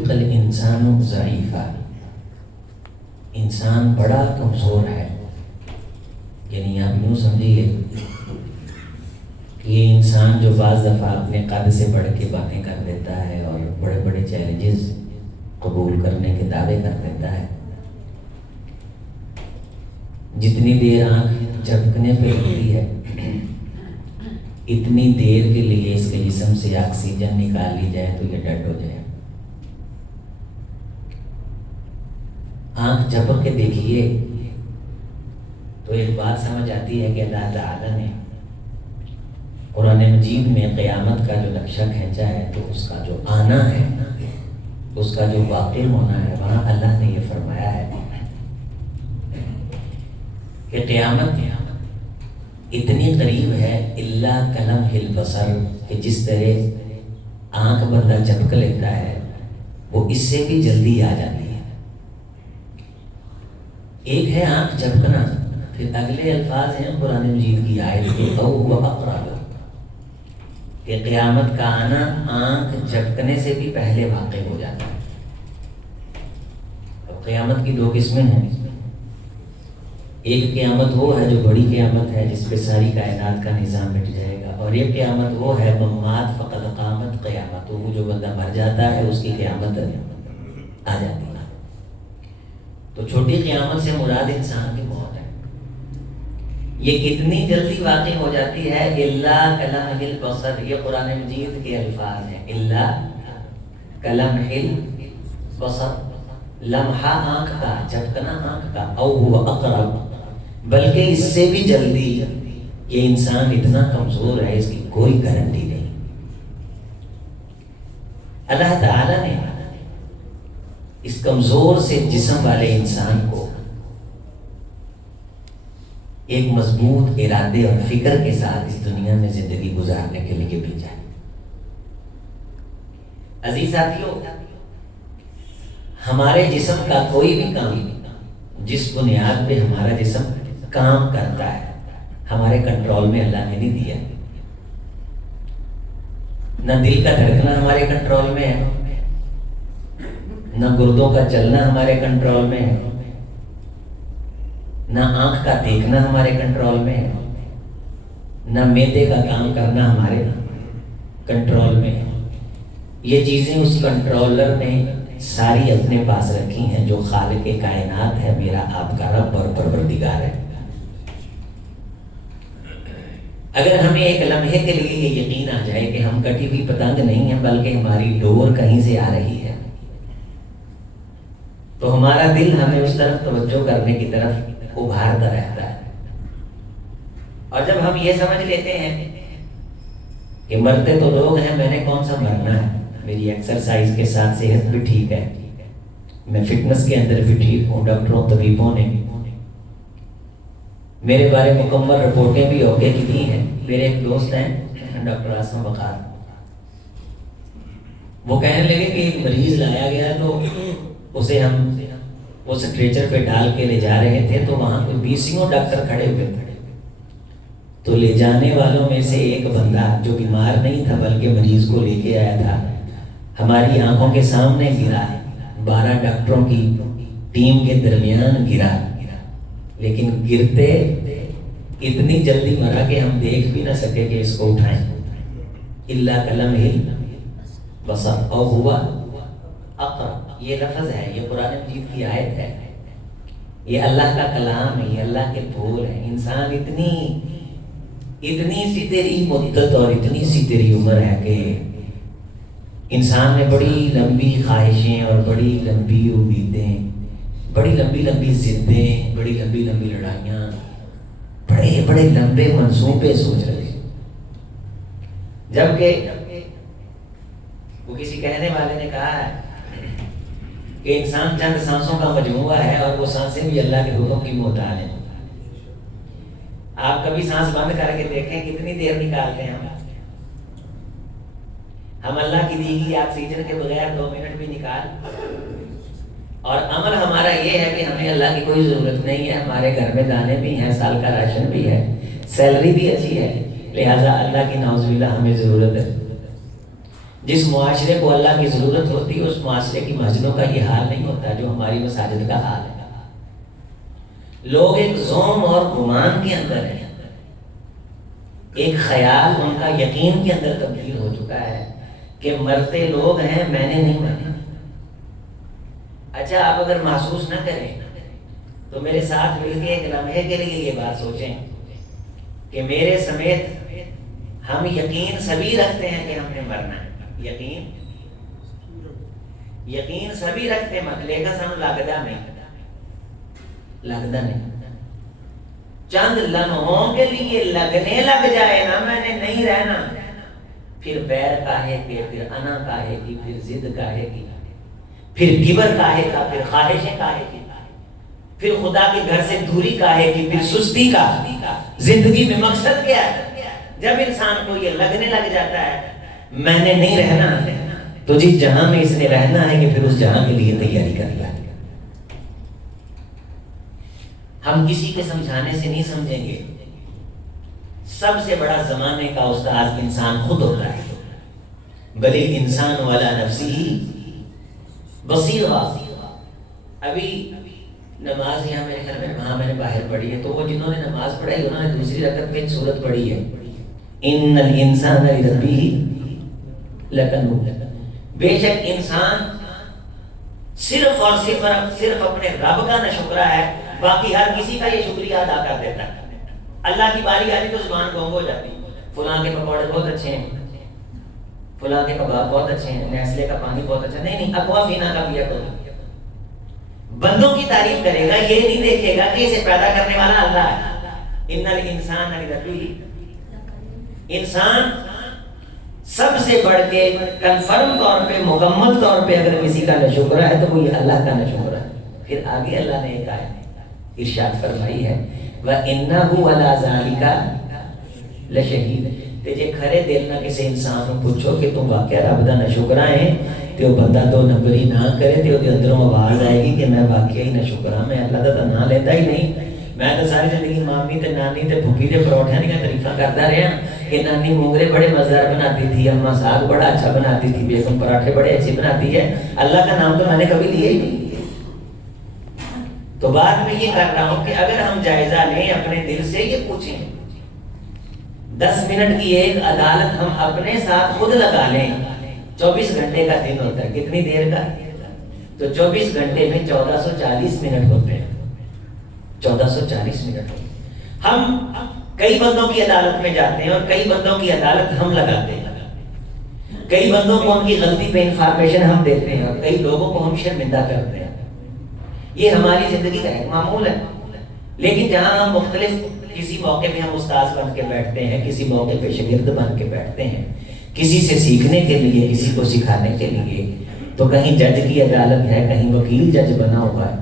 خلق الانسان ضعیفا، انسان بڑا کمزور ہے. یعنی آپ یوں سمجھیے کہ یہ انسان جو بعض دفعہ اپنے قد سے بڑھ کے باتیں کر دیتا ہے اور بڑے بڑے چیلنجز قبول کرنے کے دعوے کر دیتا ہے، جتنی دیر آنکھ جھپکنے پہ ہوتی ہے اتنی دیر کے لیے اس کے جسم سے آکسیجن نکال لی جائے تو یہ ڈیڈ ہو جائے. آنکھ جھپک کے دیکھیے تو ایک بات سمجھ آتی ہے کہ اللہ تعالیٰ نے قرآن مجید میں قیامت کا جو نقشہ کھینچا ہے تو اس کا جو آنا ہے، اس کا جو واقع ہونا ہے، وہاں اللہ نے یہ فرمایا ہے کہ قیامت اتنی قریب ہے اللہ کلمح البصر، کہ جس طرح آنکھ بندہ جھپک لیتا ہے وہ اس سے بھی جلدی آ جاتی ہے. ایک ہے آنکھ جھپکنا، پھر اگلے الفاظ ہیں قرآن مجید کی آیت کے او هو اقرب، کہ قیامت کا آنا آنکھ جھپکنے سے بھی پہلے واقع ہو جاتا ہے. اب قیامت کی دو قسمیں ہیں. ایک قیامت وہ ہے جو بڑی قیامت ہے جس پہ ساری کائنات کا نظام مٹ جائے گا، اور ایک قیامت وہ ہے ممات فقد قامت قیامت، وہ جو بندہ مر جاتا ہے اس کی قیامت آ جاتی ہے. تو چھوٹی قیامت سے مراد انسان کی موت ہے. یہ کتنی جلدی واقع ہو جاتی ہے، اللہ کلمح البصر، یہ قرآن مجید کے الفاظ ہیں. اللہ کلمح البصر، لمحہ آنکھ کا، جھپکنا آنکھ کا. او هو اقرب، بلکہ اس سے بھی جلدی. یہ انسان اتنا کمزور ہے، اس کی کوئی گارنٹی نہیں. اللہ تعالی نے اس کمزور سے جسم والے انسان کو ایک مضبوط ارادے اور فکر کے ساتھ اس دنیا میں زندگی گزارنے کے لیے بھیجا ہے. عزیز ساتھیو، ہمارے جسم کا کوئی بھی کام جس بنیاد پہ ہمارا جسم کام کرتا ہے ہمارے کنٹرول میں اللہ نے نہیں دیا. نہ دل کا دھڑکنا ہمارے کنٹرول میں ہے، نہ گردوں کا چلنا ہمارے کنٹرول میں ہے، نہ آنکھ کا دیکھنا ہمارے کنٹرول میں ہے، نہ معدے کا کام کرنا ہمارے کنٹرول میں ہے. یہ چیزیں اس کنٹرولر نے ساری اپنے پاس رکھی ہیں جو خالق کائنات ہے، میرا آپ کا رب اور پروردگار ہے. اگر ہمیں ایک لمحے کے لیے یہ یقین آ جائے کہ ہم کٹی ہوئی پتنگ نہیں ہیں بلکہ ہماری ڈور کہیں سے آ رہی ہے، تو ہمارا دل ہمیں اس طرف توجہ کرنے کی طرف ابھارتا رہتا ہے. اور جب ہم یہ سمجھ لیتے ہیں کہ مرتے تو لوگ ہیں، میں نے کون سا مرنا ہے، میری ایکسرسائز کے ساتھ صحت بھی ٹھیک ہے، میں فٹنس کے اندر بھی ٹھیک ہوں، ڈاکٹروں طبیبوں نے میرے بارے مکمل رپورٹیں بھی اوکے کی دی ہیں. میرے ایک دوست ہیں ڈاکٹر آسم وقار، وہ کہنے لگے کہ ایک مریض لایا گیا تو اسے ہم وہ اسٹریچر پہ ڈال کے لے جا رہے تھے، تو وہاں کوئی 20 ڈاکٹر کھڑے ہوئے تھے. تو لے جانے والوں میں سے ایک بندہ جو بیمار نہیں تھا بلکہ مریض کو لے کے آیا تھا، ہماری آنکھوں کے سامنے گرا، 12 ڈاکٹروں کی ٹیم کے درمیان گرا، لیکن گرتے اتنی جلدی مرا کہ ہم دیکھ بھی نہ سکے کہ اس کو اٹھائیں. اللہ کلمح البصر او هو اقرب، یہ لفظ ہے، یہ قرآن مجید کی آیت ہے، یہ اللہ کا کلام ہے، یہ اللہ کے پھول ہیں. انسان اتنی سی تیری مدت اور اتنی سی تیری عمر ہے کہ انسان نے بڑی لمبی خواہشیں اور بڑی لمبی امیدیں، بڑی لمبی لمبی ضدیں، بڑی لمبی لمبی لڑائیاں، بڑے بڑے لمبے منصوبے سوچ رہے. جبکہ وہ کسی کہنے والے نے کہا ہے کہ انسان چند سانسوں کا مجموعہ ہے اور وہ سانسیں بھی اللہ کے حکم کی محتاج ہیں. آپ کبھی سانس بند کر کے دیکھیں کتنی دیر نکالتے ہیں ہم اللہ کی دی گئی آکسیجن کے بغیر 2 منٹ بھی نکال. اور عمل ہمارا یہ ہے کہ ہمیں اللہ کی کوئی ضرورت نہیں ہے، ہمارے گھر میں دانے بھی ہیں، سال کا راشن بھی ہے، سیلری بھی اچھی ہے، لہٰذا اللہ کی نعوذ باللہ ہمیں ضرورت ہے. جس معاشرے کو اللہ کی ضرورت ہوتی ہے اس معاشرے کی مسجدوں کا یہ حال نہیں ہوتا جو ہماری مساجد کا حال ہے. لوگ ایک زوم اور گمان کے اندر ہیں، ایک خیال ان کا یقین کے اندر تبدیل ہو چکا ہے کہ مرتے لوگ ہیں، میں نے نہیں مرنا. اچھا آپ اگر محسوس نہ کریں تو میرے ساتھ مل کے ایک لمحے کے لیے یہ بات سوچیں کہ میرے سمیت ہم یقین سبھی رکھتے ہیں کہ ہم نے مرنا ہے. یقین سبھی رکھتے ہیں، لیکن ہم لگتا نہیں. چند لمحوں کے لیے لگنے لگ جائے نا میں نے نہیں رہنا، پھر بیر کاہے کے، پھر انا کاہے کی، پھر ضد کاہے کی، پھر کبر کاہے کا، پھر خواہشیں کاہے کی، پھر خدا کے گھر سے دوری کاہے کی، پھر سستی کا. زندگی میں مقصد کیا ہے؟ جب انسان کو یہ لگنے لگ جاتا ہے میں نے نہیں رہنا، تو جس جہاں میں اس نے رہنا ہے کہ پھر اس جہاں کے لیے تیاری کر لیا. ہم کسی کے سمجھانے سے نہیں سمجھیں گے. سب سے بڑا زمانے کا استاد انسان خود ہوتا ہے. بل انسان والا نفسی بصیرہ. ابھی نماز یہاں میرے خیال میں وہاں میں نے باہر پڑھی ہے، تو وہ جنہوں نے نماز پڑھائی انہوں نے دوسری رکعت میں ایک سورت پڑھی ہے، ان الانسان لربہ لکنود. بے شک انسان صرف اور صرف اپنے رب کا نشکرہ ہے، باقی ہر کسی کا یہ شکریہ ادا کر دیتا ہے. اللہ کی باری آتی تو زبان گونگ ہو جاتی، فلاں کے پکوڑے بہت اچھے ہیں، فلاں کے کباب بہت اچھے ہیں، نیسلے کا پانی بہت اچھا. نہیں اقوا فینا کا پیا کرو. بندوں کی تعریف کرے گا، یہ نہیں دیکھے گا کہ اسے پیدا کرنے والا اللہ ہے. ان الانسان لربہ. انسان سب سے بڑھ کے کنفرم طور پہ، مکمل طور پہ اگر کسی کا نشکرہ ہے تو وہ یہ اللہ کا نشکرہ ہے. پھر آگے اللہ نے ایک آیت ارشاد فرمائی ہے وَإِنَّهُ عَلَىٰ ذَلِكَ لَشَهِيدٌ. تے جے کھرے دل نہ کسی انسان کو پوچھو کہ تم واقعہ رب دا نشکرہ ہے تے وہ بندہ دو نمبری نہ کرے تے وہ اندروں آواز آئے گی کہ میں واقعی نشکرہ، میں اللہ دا نام لیتا ہی نہیں. میں تو ساری زندگی مامی تے نانی تے پھوپھی دے پروٹھیاں دی تعریفاں کرتا رہا کہ نانی مونگرے بڑے مزیدار بناتی تھی، اماں ساگ بڑا اچھا بناتی تھی، بیگم پراٹھے بڑے اچھے بناتی ہے. اللہ کا نام تو میں نے کبھی لیا ہی نہیں. تو بات میں یہ کر رہا ہوں کہ اگر ہم جائزہ لیں اپنے دل سے، یہ پوچھیں 10 منٹ کی ایک عدالت ہم اپنے ساتھ خود لگا لیں. 24 گھنٹے کا دن ہوتا ہے، کتنی دیر کا؟ تو 24 گھنٹے میں 1440 منٹ ہوتے ہیں. 1440 منٹ. ہم کئی بندوں کی عدالت میں جاتے ہیں اور کئی بندوں کی عدالت ہم لگاتے ہیں. کئی بندوں کو ان کی غلطی پہ انفارمیشن ہم دیتے ہیں اور کئی لوگوں کو ہم شرمندہ کرتے ہیں. یہ ہماری زندگی کا ایک معمول ہے. لیکن جہاں ہم مختلف، کسی موقع پہ ہم استاد بن کے بیٹھتے ہیں، کسی موقع پہ شاگرد بن کے بیٹھتے ہیں، کسی سے سیکھنے کے لیے، کسی کو سکھانے کے لیے، تو کہیں جج کی عدالت ہے، کہیں وکیل جج بنا ہوا ہے،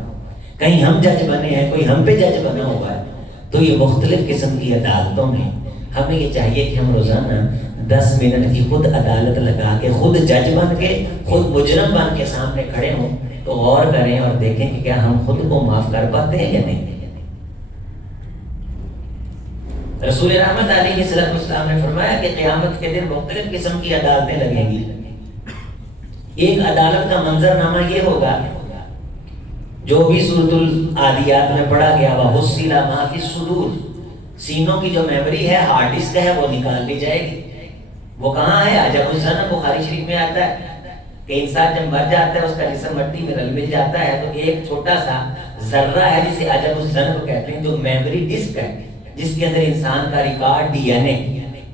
کہیں ہم جج بنے ہیں، کوئی ہم پہ جج بنا ہوا ہے. تو یہ مختلف قسم کی عدالتوں میں ہمیں یہ چاہیے کہ ہم روزانہ 10 منٹ کی خود عدالت لگا کے، خود جج بن کے، خود مجرم بن کے سامنے کھڑے ہوں تو غور کریں اور دیکھیں کہ کیا ہم خود کو معاف کر پاتے ہیں یا نہیں. رسول رحمت علیہ السلام نے فرمایا کہ قیامت کے دن مختلف قسم کی عدالتیں لگیں گی. ایک عدالت کا منظرنامہ یہ ہوگا جو بھی سورۃ العادیات میں پڑھا گیا، وَحُصِّلَ مَا فِي الصُّدُورِ. سینوں کی جو میموری ہے، ہارڈ ڈسک ہے، وہ نکال لی جائے گی. وہ کہاں ہے؟ عجب الذنب. بخاری شریف میں آتا ہے کہ انسان جب مر جاتا ہے اس کا جسم مٹی میں رل مل جاتا ہے تو ایک چھوٹا سا ذرہ ہے جسے عجب الذنب کہتے ہیں، جو میموری ڈسک ہے جس کے اندر انسان کا record, D N A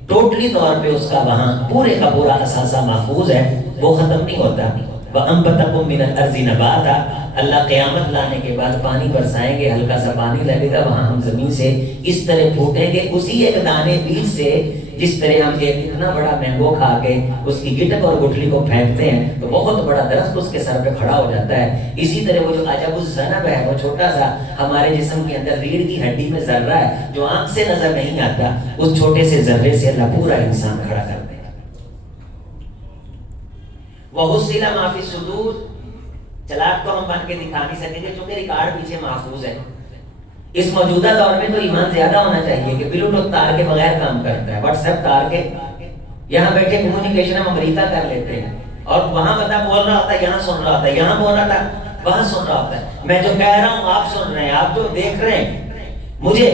totally طور پہ اس کا وہاں پورے کا پورا اثاثہ محفوظ ہے، وہ ختم نہیں ہوتا. وَأَنبَتَكُم مِّنَ الْأَرْضِ نَبَاتًا. اللہ قیامت لانے کے بعد پانی برسائیں گے، ہلکا سا پانی لگے گا، وہاں ہم زمین سے اس طرح پھوٹیں گے اسی ایک دانے بیج سے، جس طرح ہم ایک اتنا بڑا مینگو کھا کے اس کی گٹک اور گٹھلی کو پھینکتے ہیں تو بہت بڑا درخت اس کے سر پہ کھڑا ہو جاتا ہے. اسی طرح وہ جو عجب الذنب ہے، وہ چھوٹا سا ہمارے جسم کے اندر ریڑھ کی ہڈی میں ذرہ ہے جو آنکھ سے نظر نہیں آتا، اس چھوٹے سے ذرے سے اللہ پورا انسان کھڑا کر دے گا. وَحُصِّلَ مَا فِي الصُّدُورِ. چلاک تو ہم بن کے دکھا نہیں سکیں گے چونکہ ریکارڈ پیچھے محفوظ ہے. اس موجودہ دور میں تو ایمان زیادہ ہونا چاہیے کہ بلوٹوتھ تار کے بغیر کام کرتا ہے، واٹس ایپ تار کے یہاں بیٹھے کمیونیکیشن ہم امریکہ کر لیتے ہیں، اور وہاں بندہ بول رہا ہوتا ہے، یہاں سن رہا ہوتا ہے، یہاں بول رہا تھا وہاں سن رہا ہوتا ہے، میں جو کہہ رہا ہوں آپ سن رہے ہیں، آپ جو دیکھ رہے ہیں مجھے،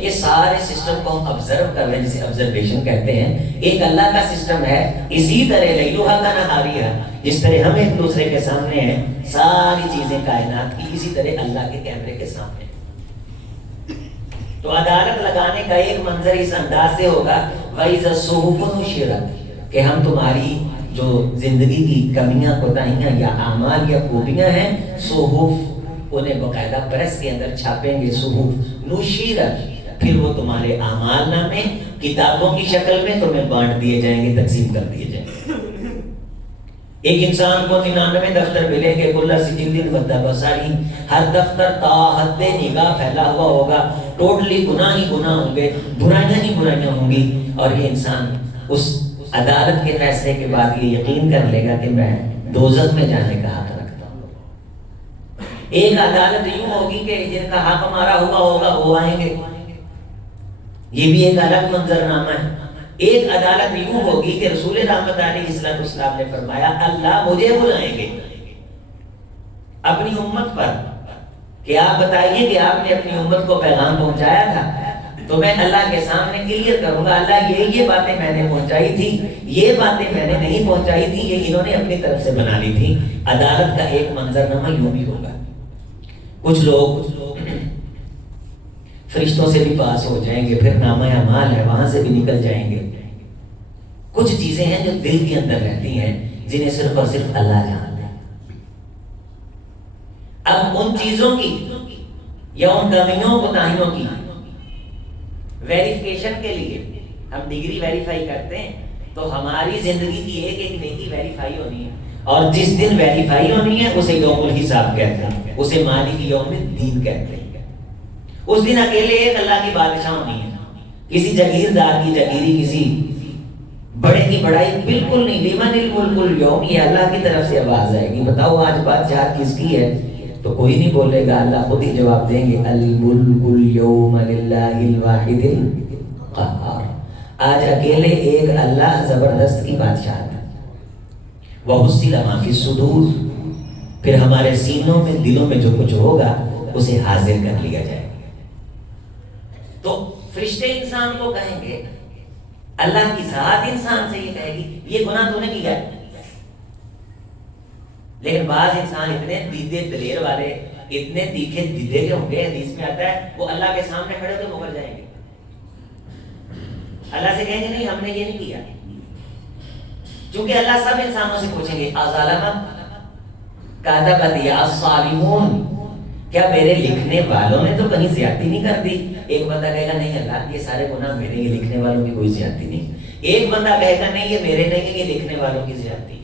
یہ سارے سسٹم کو ہم آبزرو کر رہے ہیں، جسے آبزرویشن کہتے ہیں۔ ایک اللہ کا سسٹم ہے، اسی طرح لیلھا کا نہاریہ، جس طرح ہم ایک دوسرے کے سامنے ہیں، ساری چیزیں کائنات کی اسی طرح اللہ کے کیمرے کے سامنے۔ تو عدالت لگانے کا ایک منظر اس انداز سے ہوگا وَإِذَا الصُّحُفُ نُشِرَتْ، کہ ہم تمہاری جو زندگی کی کمیاں کوتاہیاں یا اعمال یا خوبیاں ہیں، صحف انہیں باقاعدہ پریس کے اندر چھاپیں گے، صحف نشیرت، پھر وہ تمہارے اعمال نامے کتابوں کی شکل میں تمہیں بانٹ دیے جائیں گے، تقسیم کر دیے جائیں گے۔ ایک انسان کو 99 دفتر ملیں گے، کل سجل بدہ بصری، ہر دفتر تا حد نگاہ پھیلا ہوا ہوگا، ٹوٹلی گناہ ہی گناہ ہوں گے، برائیاں ہی برائیاں ہوں گی، اور یہ انسان اس عدالت کے فیصلے کے بعد یہ یقین کر لے گا کہ میں دوزخ میں جانے کا حق رکھتا ہوں۔ ایک عدالت یوں ہوگی کہ جن کا حق ہمارا ہوگا وہ آئیں گے، یہ بھی ایک الگ منظرنامہ ہے۔ ایک عدالت یوں ہوگی کہ رسول رحمت علیہ السلام نے فرمایا اللہ مجھے بلائیں گے اپنی امت پر کہ آپ بتائیے کہ آپ نے اپنی امت کو پیغام پہنچایا تھا، تو میں اللہ کے سامنے کلیئر کروں گا اللہ یہ باتیں میں نے پہنچائی تھی، یہ باتیں میں نے نہیں پہنچائی تھی، یہ انہوں نے اپنی طرف سے بنا لی تھی۔ عدالت کا ایک منظرنامہ یوں بھی ہوگا، کچھ لوگ فرشتوں سے بھی پاس ہو جائیں گے، پھر نامہ اعمال ہے وہاں سے بھی نکل جائیں گے۔ کچھ چیزیں ہیں جو دل کے اندر رہتی ہیں، جنہیں صرف اور صرف اللہ جانتا ہے۔ اب ان چیزوں کی یا ان کمیوں کوتاہیوں کی ویریفیکیشن کے لیے ہم ڈگری ویریفائی کرتے ہیں، تو ہماری زندگی کی ایک ایک نیکی ویریفائی ہونی ہے، اور جس دن ویریفائی ہونی ہے اسے یوم الحساب کہتے ہیں، اسے مالک یوم الدین کہتے ہیں۔ اس دن اکیلے ایک اللہ کی بادشاہ ہونی ہے، کسی جاگیردار کی جاگیری، کسی بڑے کی بڑائی بالکل نہیں۔ لمن الملک اليوم، یہ اللہ کی طرف سے آواز آئے گی، بتاؤ آج بادشاہت کس کی ہے؟ تو کوئی نہیں بولے گا، اللہ خود ہی جواب دیں گے الملک اليوم للہ الواحد القہار، آج اکیلے ایک اللہ زبردست کی بادشاہت ہے۔ وَحُصِّلَ مَا فِي الصُّدُورِ، پھر ہمارے سینوں میں دلوں میں جو کچھ ہوگا اسے حاضر کر لیا جائے گا۔ تو فرشتے انسان کو کہیں گے، اللہ کی ذات انسان سے یہ کہے گی یہ گناہ تو نے کیا ہے، لیکن بعض انسان اتنے دیدے دلیر والے، اتنے تیکھے دیدے کے ہوں گے، حدیث میں آتا ہے وہ اللہ کے سامنے کھڑے تو مکر جائیں گے، اللہ سے کہیں گے نہیں ہم نے یہ نہیں کیا، کیونکہ اللہ سب انسانوں سے پوچھیں گے اَظَلَمَ كَذَبَتْ يَا الصَّالِحُونَ، کیا میرے لکھنے والوں نے تو کہیں زیادتی نہیں کر دی؟ ایک بندہ کہے گا نہیں اللہ یہ سارے گناہ میرے، یہ لکھنے والوں کی کوئی زیادتی نہیں۔ ایک بندہ کہے گا نہیں یہ میرے نہیں، یہ لکھنے والوں کی زیادتی ہے۔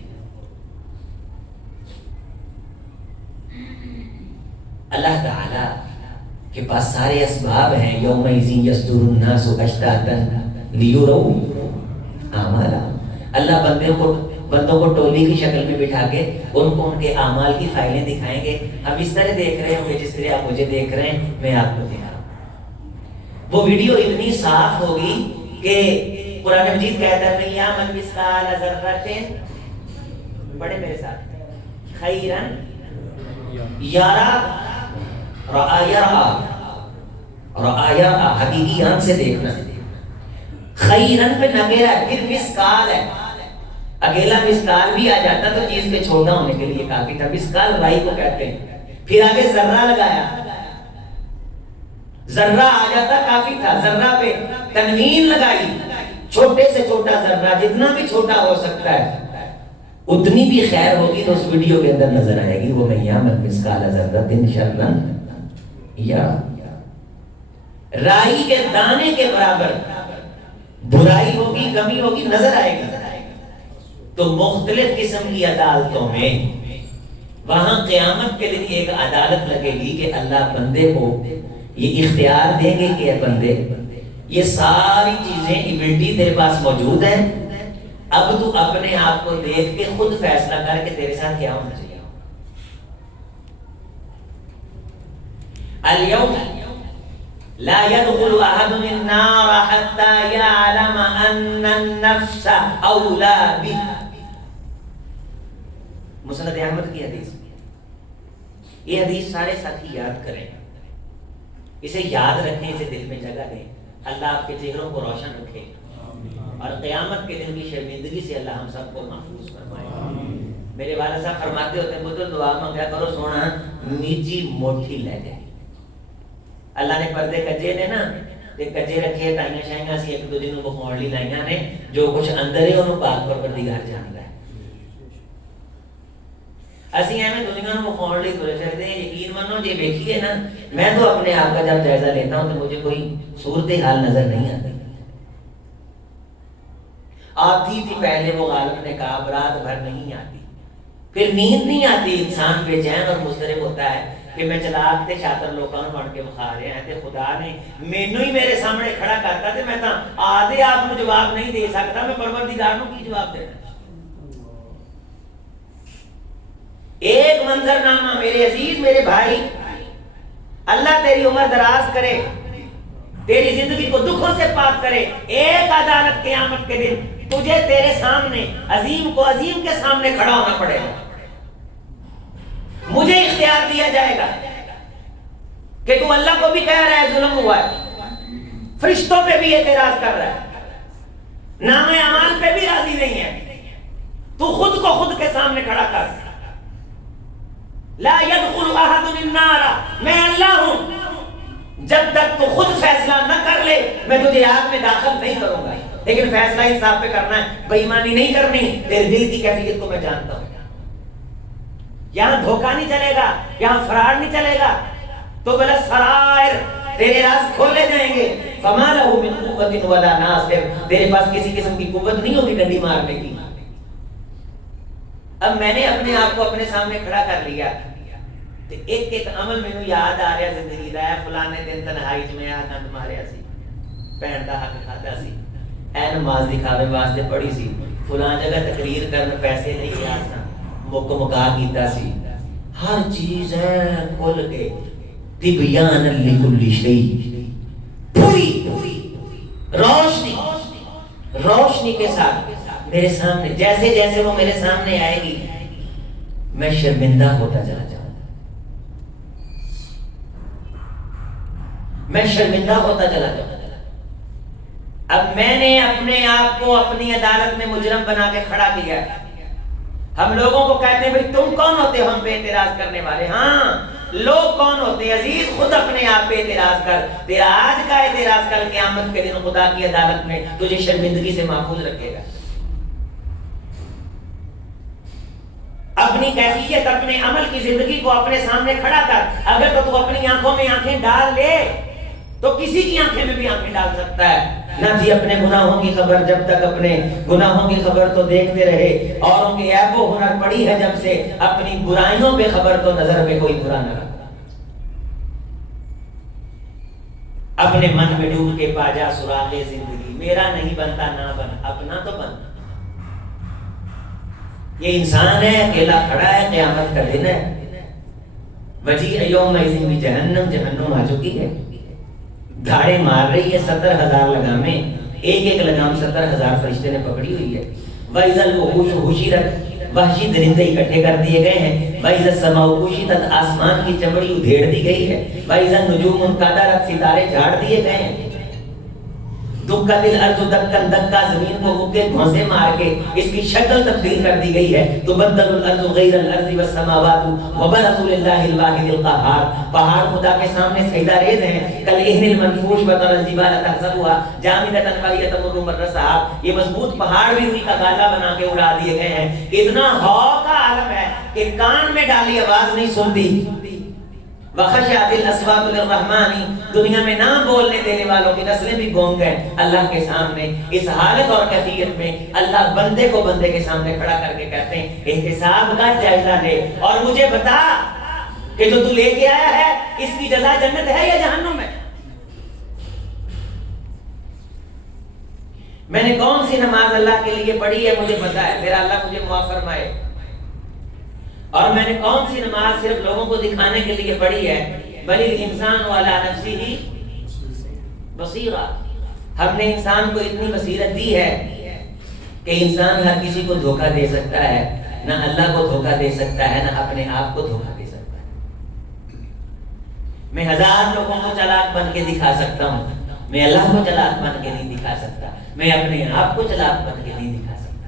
اللہ تعالیٰ کے پاس سارے اسباب ہیں، یومئذ یصدر الناس اشتاتا لیروا اعمالهم، اللہ بندوں کو ٹولی کی شکل میں بٹھا کے ان کو ان کے اعمال کی فائلیں دکھائیں گے۔ ہم اس طرح دیکھ رہے ہوں گے جس طرح آپ مجھے دیکھ رہے ہیں، میں آپ کو دیکھ رہا ہوں۔ وہ ویڈیو اتنی صاف ہوگی کہ قرآن مجید کہتا ہے من یعمل مثقال ذرۃ، پڑھے میرے ساتھ، خیرا یرا، رآ حقیقی آنکھ سے دیکھنا، خیرن پہ نکیرا ہے، پھر مسکال ہے، اکیلا مسکال بھی آ جاتا تو چیز پہ چھوٹا ہونے کے لیے کافی تھا، مسکال رائی کو کہتے ہیں، پھر آگے ذرہ لگایا، ذرہ آ جاتا کافی تھا، ذرہ پہ تنوین لگائی، چھوٹے سے چھوٹا ذرہ، جتنا بھی چھوٹا ہو سکتا ہے اتنی بھی خیر ہوگی تو اس ویڈیو کے اندر نظر آئے گی۔ وہ من یعمل مثقال ذرۃ شرا یرہ، رائی کے دانے کے برابر برائی ہوگی، کمی ہوگی، نظر آئے گی۔ تو مختلف قسم کی عدالتوں میں وہاں قیامت کے دن ایک عدالت لگے گی کہ اللہ بندے کو یہ اختیار دیں گے کہ بندے یہ ساری چیزیں ایبلٹی تیرے پاس موجود ہیں، اب تو اپنے آپ کو دیکھ کے خود فیصلہ کر کے تیرے ساتھ کیا ہونا چاہیے۔ اليوم لا يدخل احد النار حتى يعلم ان النفس اولا به. مسند احمد کی حدیث. یہ حدیث سارے ساتھی یاد کریں, اسے یاد رکھیں, اسے دل میں جگہ دیں. اللہ آپ کے چہروں کو روشن رکھے اور قیامت کے دن کی شرمندگی سے اللہ ہم سب کو محفوظ فرمائے. میرے والد صاحب فرماتے ہوتے ہیں مجھے دعا مانگا کرو سونا نیچی موٹھی لے جائے. اللہ نے پردے کجے نے نا تے کجے رکھے تائیاں شائیاں سی ایک دوجے نوں بخون لی لائیاں نے, جو کچھ اندر ہے انہوں پاک پروردگار جاندا ہے. اسی ایویں دنیا نوں بخون لی ترے پھردے ہیں. یقین منو جے ویکھیے نا, میں تو اپنے آپ کا جب جائزہ لیتا ہوں تو مجھے کوئی صورتحال نظر نہیں آتی. آتی تھی پہلے وہ غالب نے کہا رات بھر نہیں آتی, پھر نیند نہیں آتی, انسان بے چین اور مضطرب ہوتا ہے کہ میں چلاک تے شاطر لوکاں نوں بن کے بخا رہے ہیں تے خدا نے مینوں ہی میرے سامنے کھڑا کرتا تے میں تاں آدھے آپ نوں جواب نہیں دے سکتا, میں پروردگار نوں کی جواب دینا. ایک منظر نامہ میرے عزیز میرے بھائی, اللہ تیری عمر دراز کرے, تیری زندگی کو دکھوں سے پاک کرے. ایک عدالت قیامت کے دن تجھے تیرے سامنے عظیم کو عظیم کے سامنے کھڑا ہونا پڑے گا. مجھے اختیار دیا جائے گا کہ تو اللہ کو بھی کہہ رہا ہے ظلم ہوا ہے, فرشتوں پہ بھی اعتراض کر رہا ہے, نامہ اعمال پہ بھی راضی نہیں ہے. تو خود کو خود کے سامنے کھڑا کر. لا يدخل احد النار, میں اللہ ہوں, جب تک تو خود فیصلہ نہ کر لے میں تجھے آگ میں داخل نہیں کروں گا. لیکن فیصلہ انصاف پہ کرنا ہے, بے ایمانی نہیں کرنی. تیرے دل کی کیفیت کو میں جانتا ہوں. یہاں دھوکہ نہیں چلے گا, یہاں فرار نہیں چلے گا. تو بلا سرائر تیرے راز کھولے جائیں گے. فما لہ من قوت ولا ناصر, تیرے پاس کسی قسم کی قوت نہیں ہوگی ڈنڈی مارنے کی. اب میں نے اپنے آپ کو اپنے سامنے کھڑا کر لیا, ایک ایک عمل مینوں یاد آ رہا زندگی دا. فلانے دن تنہائی چ میں گند ماریا سی, بہن دا حق کھادا سی, اے نماز دکھاوے واسطے پڑھی سی, فلاں جگہ تقریر کرن پیسے نہیں گیا سا, مک مکا کیتا سی. ہر چیز ہے کھل کے تبیان لکل شیء, پوری روشنی کے ساتھ میرے سامنے. جیسے جیسے وہ میرے سامنے آئے گی میں شرمندہ ہوتا چلا جاؤں گا, میں شرمندہ ہوتا چلا جاؤں گا. اب میں نے اپنے آپ کو اپنی عدالت میں مجرم بنا کے کھڑا کیا. ہم لوگوں کو کہتے ہیں بھئی تم کون ہوتے ہو ہم پہ اعتراض کرنے والے. ہاں لوگ کون ہوتے ہیں عزیز, خود اپنے آپ پہ اعتراض کر. تیرا آج کا اعتراض کل قیامت کے دن خدا کی عدالت میں تجھے شرمندگی سے محفوظ رکھے گا. اپنی کیفیت اپنے عمل کی زندگی کو اپنے سامنے کھڑا کر. اگر تو اپنی آنکھوں میں آنکھیں ڈال لے تو کسی کی آنکھیں میں بھی آنکھیں ڈال سکتا ہے. نہ تھی اپنے گناہوں کی خبر جب تک اپنے گناہوں کی خبر تو دیکھتے رہے, اوروں کے عیب و ہنر پڑی ہے جب سے اپنی برائیوں پہ خبر تو نظر پہ کوئی برا نہ رکھتا. اپنے من میں ڈوب کے پا جا سراغ زندگی, میرا نہیں بنتا نہ بن, اپنا تو بن. یہ انسان ہے اکیلا کھڑا ہے, قیامت کا دن ہے. وجیء یومئذ بجہنم, جہنم آ چکی ہے, دھاڑے مار رہی ہے. 70,000 لگامیں, ایک ایک لگام 70,000 فرشتے نے پکڑی ہوئی ہے. وَإِذَا الْوُحُوشُ حُشِرَتْ, وحشی درندے اکٹھے کر دیے گئے ہیں. وَإِذَا السَّمَاءُ كُشِطَتْ, آسمان کی چمڑی ادھیڑ دی گئی ہے. وَإِذَا النُّجُومُ انْكَدَرَتْ, ستارے جھاڑ دیے گئے ہیں. دکت الارض دکن دکا, زمین کو مکے گھونسے مار کے اس کی شکل تبدیل کر دی گئی ہے. تبدل الارض غیر الارض والسماوات وبرزوا للہ الواحد القہار. پہاڑ خدا کے سامنے سجدہ ریز ہیں. کالعہن المنفوش وترى الجبال تحسبها جامدة وهي تمر مر السحاب. یہ مضبوط پہاڑ بھی روئی کا گالا بنا کے اڑا دیے گئے ہیں. اتنا ہوا کا عالم ہے کہ کان میں ڈالی آواز نہیں سنتی. وخشعت الاصوات للرحمن, دنیا میں نہ بولنے دینے والوں کی نسلیں بھی گونگ گئے اللہ کے سامنے. اس حالت اور کیفیت میں اللہ بندے کو بندے کے سامنے کھڑا کر کے کہتے ہیں احتساب کا جائزہ لے اور مجھے بتا کہ جو تو لے کے آیا ہے اس کی جزا جنت ہے یا جہنم ہے. میں نے کون سی نماز اللہ کے لیے پڑھی ہے مجھے پتا ہے, میرا اللہ مجھے معاف فرمائے. اور میں نے کون سی نماز صرف لوگوں کو دکھانے کے لیے پڑھی ہے. بل الانسان علی نفسہ بصیرہ. ہم نے انسان کو اتنی بصیرت دی ہے کہ انسان ہر کسی کو دھوکہ دے سکتا ہے، نہ اللہ کو دھوکہ دے سکتا ہے، نہ اپنے آپ کو دھوکہ دے سکتا ہے. میں 1000 لوگوں کو چلاک بن کے دکھا سکتا ہوں، میں اللہ کو چلاک بن کے نہیں دکھا سکتا، میں اپنے آپ کو چلاک بن کے نہیں دکھا سکتا.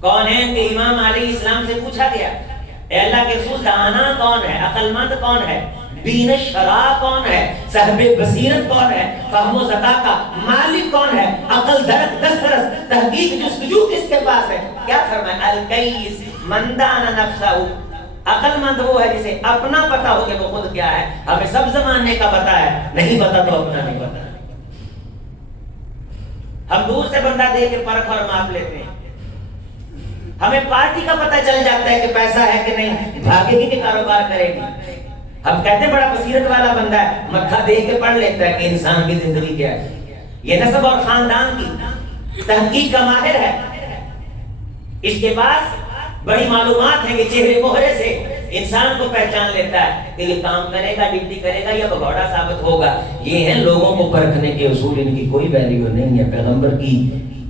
کون ہے کہ امام علیہ السلام سے پوچھا گیا اے اللہ کے رسول دانا کون ہے، عقل مند کون ہے، بین شرع کون ہے، صاحب بصیرت کون ہے، فہم و ذکا کا مالک کون ہے، عقل درک دسترس تحقیق جستجو کس کے پاس ہے؟ کیا فرمایا؟ الکیس من دان نفسہ. عقل مند وہ ہے جسے اپنا پتا ہو کہ وہ خود کیا ہے. ہمیں سب زمانے کا پتا ہے، نہیں پتا تو اپنا نہیں پتا. ہم دور سے بندہ دیکھ کے پرکھ اور ماپ لیتے ہیں. ہمیں پارٹی کا پتہ چل جاتا ہے کہ پیسہ ہے کہ نہیں، بھاگے گی کہ کاروبار کرے گی. ہم کہتے ہیں بڑا بصیرت والا بندہ ہے، متھا دیکھ کے پڑھ لیتا ہے کہ انسان کی زندگی کیا ہے. یہ نسب اور خاندان کی تحقیق کا ماہر ہے. اس کے پاس بڑی معلومات ہیں کہ چہرے مہرے سے انسان کو پہچان لیتا ہے کہ یہ کام کرے گا، ڈیوٹی کرے گا یا بگوڑا ثابت ہوگا. یہ ہیں لوگوں کو پرکھنے کے اصول، ان کی کوئی ویلیو نہیں ہے. پیغمبر کی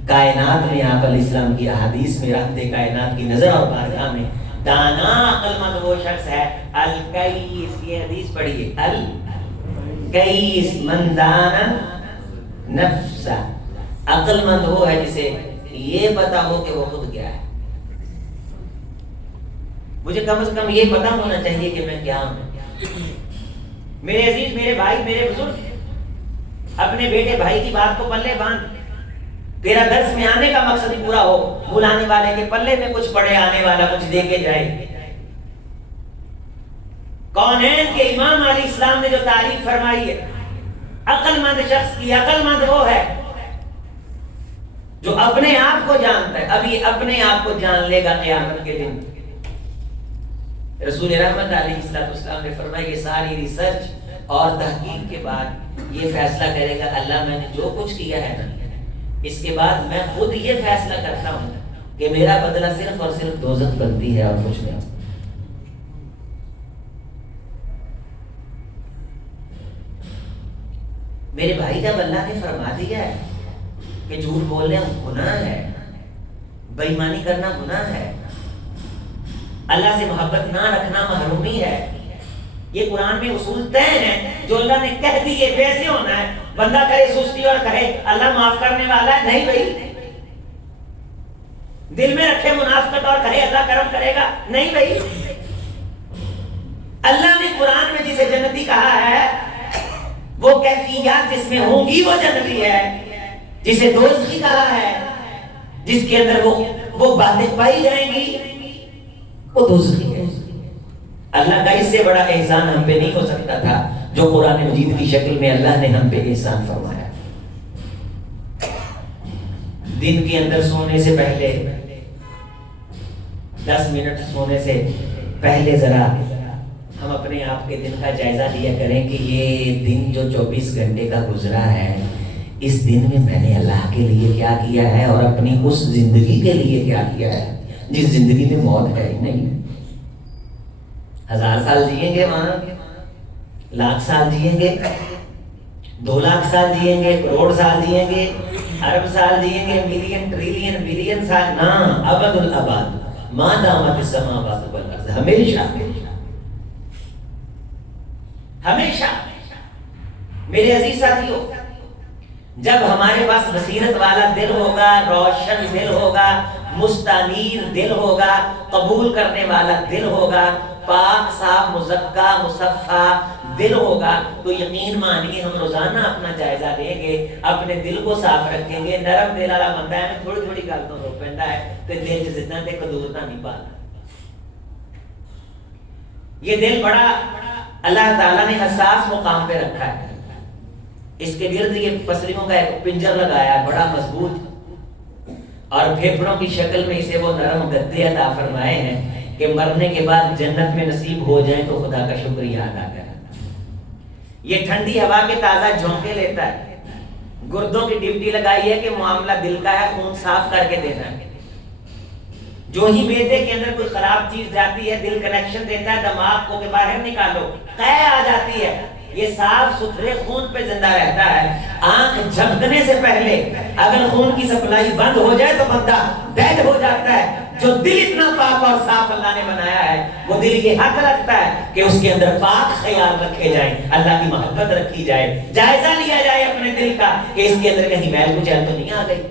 کائنات میں، آپ علیہ السلام کی احادیث میں، رحمت کائنات کی نظر اور بارگاہ میں دانا عقل مند وہ شخص ہے. الکیس، یہ حدیث پڑھیے، الکیس من دانا نفسہ. عقل مند وہ ہے جسے یہ پتا ہو کہ وہ خود کیا ہے. مجھے کم از کم یہ پتا ہونا چاہیے کہ میں کیا ہوں. میرے عزیز، میرے بھائی، میرے بزرگ، اپنے بیٹے بھائی کی بات کو پلے باندھ. تیرا درس میں آنے کا مقصد پورا ہو، بلانے والے کے پلے میں کچھ پڑے، آنے والا کچھ دے کے جائے. کون ہے کہ امام علیہ السلام نے جو تعریف فرمائی ہے عقل مند شخص کی، عقل مند وہ ہے جو اپنے آپ کو جانتا ہے. اب یہ اپنے آپ کو جان لے گا قیامت کے دن. رسول رحمت علیہ السلام نے فرمایا یہ ساری ریسرچ اور تحقیق کے بعد یہ فیصلہ کرے گا اللہ میں نے جو کچھ کیا ہے نا، اس کے بعد میں خود یہ فیصلہ کرتا ہوں کہ میرا بدلہ صرف اور صرف دوزخ بنتی ہے اور کچھ نہیں. میرے بھائی جب اللہ نے فرما دیا ہے کہ جھوٹ بولنا گناہ ہے، بے ایمانی کرنا گناہ ہے، اللہ سے محبت نہ رکھنا محرومی ہے، یہ قرآن میں اصول طے ہیں جو اللہ نے کہہ دیے ویسے ہونا ہے. بندہ کرے سستی اور کہے اللہ معاف کرنے والا ہے، نہیں بھائی. دل میں رکھے منافقت اور کہے اللہ کرم کرے گا، نہیں بھائی. اللہ نے قرآن میں جسے جنتی کہا ہے وہ کیفیات جس میں ہوں گی وہ جنتی ہے. جسے دوزخی کہا ہے جس کے اندر وہ باتیں پائی جائیں گی وہ دوزخی ہے. اللہ کا اس سے بڑا احسان ہم پہ نہیں ہو سکتا تھا جو قرآن مجید کی شکل میں اللہ نے ہم پہ احسان فرمایا. دن کے اندر سونے سے پہلے 10 منٹ سونے سے پہلے ذرا ہم اپنے آپ کے دن کا جائزہ لیا کریں کہ یہ دن جو 24 گھنٹے کا گزرا ہے، اس دن میں میں نے اللہ کے لیے کیا کیا ہے اور اپنی اس زندگی کے لیے کیا کیا ہے جس زندگی میں موت ہے ہی نہیں. 1000 سال جئیں گے، وہاں 1,00,000 سال جئیں گے، 2,00,000 سال جئیں گے، کروڑ سال جئیں گے، ارب سال جئیں گے، ملین ٹریلین بلین سال، نہ ابد الاباد ما دامت السماوات والارض. ہمیشہ ہمیشہ. میرے عزیز ساتھیو، جب ہمارے پاس بصیرت والا دل ہوگا، روشن دل ہوگا، مستنیر دل ہوگا، قبول کرنے والا دل ہوگا، پاک صاف مزکا مصفا دل ہوگا، تو یقین مانیے ہم روزانہ اپنا جائزہ لیں گے، اپنے دل کو صاف رکھیں گے. نرم دل والا بندہ ہے، میں تھوڑی تھوڑی گل تو رو پیندا ہے تے دل چ زندہ تے قدورتا نہیں پاتا. یہ دل بڑا اللہ تعالیٰ نے حساس مقام پہ رکھا ہے. اس کے گرد یہ پسلیوں کا ایک پنجر لگایا ہے بڑا مضبوط، اور پھیپھڑوں کی شکل میں اسے وہ نرم گدے عطا فرمائے ہیں کہ مرنے کے بعد جنت میں نصیب ہو جائیں تو خدا کا شکریہ ادا کریں. یہ ٹھنڈی ہوا کے تازہ جھونکے لیتا ہے. گردوں کی ڈیوٹی لگائی ہے کہ معاملہ دل کا ہے، خون صاف کر کے دینا ہے. جو ہی معدے کے اندر کوئی خراب چیز جاتی ہے دل کنیکشن دیتا ہے دماغ کو کہ باہر نکالو، قے آ جاتی ہے یہ صاف ستھرے خون پہ زندہ رہتا ہے. آنکھ جھپکنے سے پہلے اگر خون کی سپلائی بند ہو جائے تو بندہ ڈیڈ ہو جاتا ہے. جو دل اتنا پاک اور صاف اللہ نے بنایا ہے وہ دل یہ حق رکھتا ہے کہ اس کے اندر پاک خیال رکھے جائیں, اللہ کی محبت رکھی جائے, جائزہ لیا جائے اپنے دل کا کہ اس کے اندر کہیں میل کچیل تو نہیں آ گئی.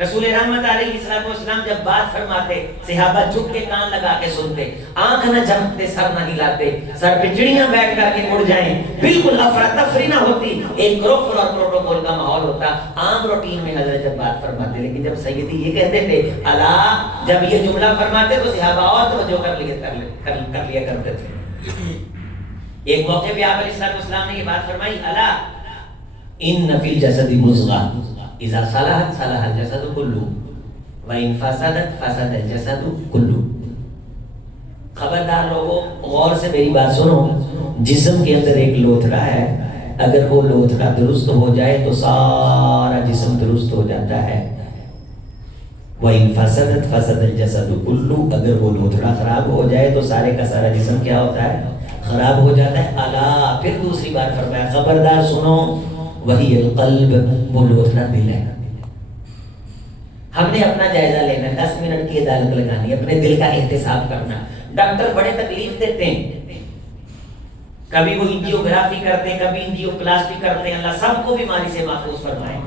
رسول رحمت علیہ السلام جب بات فرماتے صحابہ جھک کے کان لگا کے سنتے, آنکھ نہ جھپکتے, سر نہ ہلاتے, سر پہ چڑیاں بیٹھ کر کے اڑ جائیں, بالکل افراتفری نہ ہوتی, ایک گروپ اور پروٹوکول کا ماحول ہوتا. عام روٹین میں حضرت جب بات فرماتے, لیکن جب سیدی یہ کہتے تھے الا, جب یہ جملہ فرماتے تو صحابہ اور توجہ کر لیا کرتے تھے. ایک موقع پہ آپ علیہ السلام نے یہ بات فرمائی, الا ان فی الجسد مضغہ اذا صلحت صلح الجسد كله وان فسدت فسد الجسد كله. خبردار لوگوں, غور سے میری بات سنو. جسم کے اندر ایک لوتھڑا ہے, اگر وہ لوتھڑا درست ہو جائے تو سارا جسم درست ہو جاتا ہے. وان فسدت فسد الجسد كله, اگر وہ لوتھڑا خراب ہو جائے تو سارے کا سارا جسم کیا ہوتا ہے, خراب ہو جاتا ہے. الا, پھر دوسری بار فرمایا خبردار سنو, وہی القلب, وہ لوتھڑا دل ہے. ہم نے اپنا جائزہ لینا, 10 منٹ کی عدالت لگانی, اپنے دل کا احتساب کرنا. ڈاکٹر بڑے تکلیف دیتے ہیں, کبھی وہ انجیوگرافی کرتے ہیں, کبھی انجیوپلاسٹی کرتے ہیں. اللہ سب کو بیماری سے محفوظ فرمائے,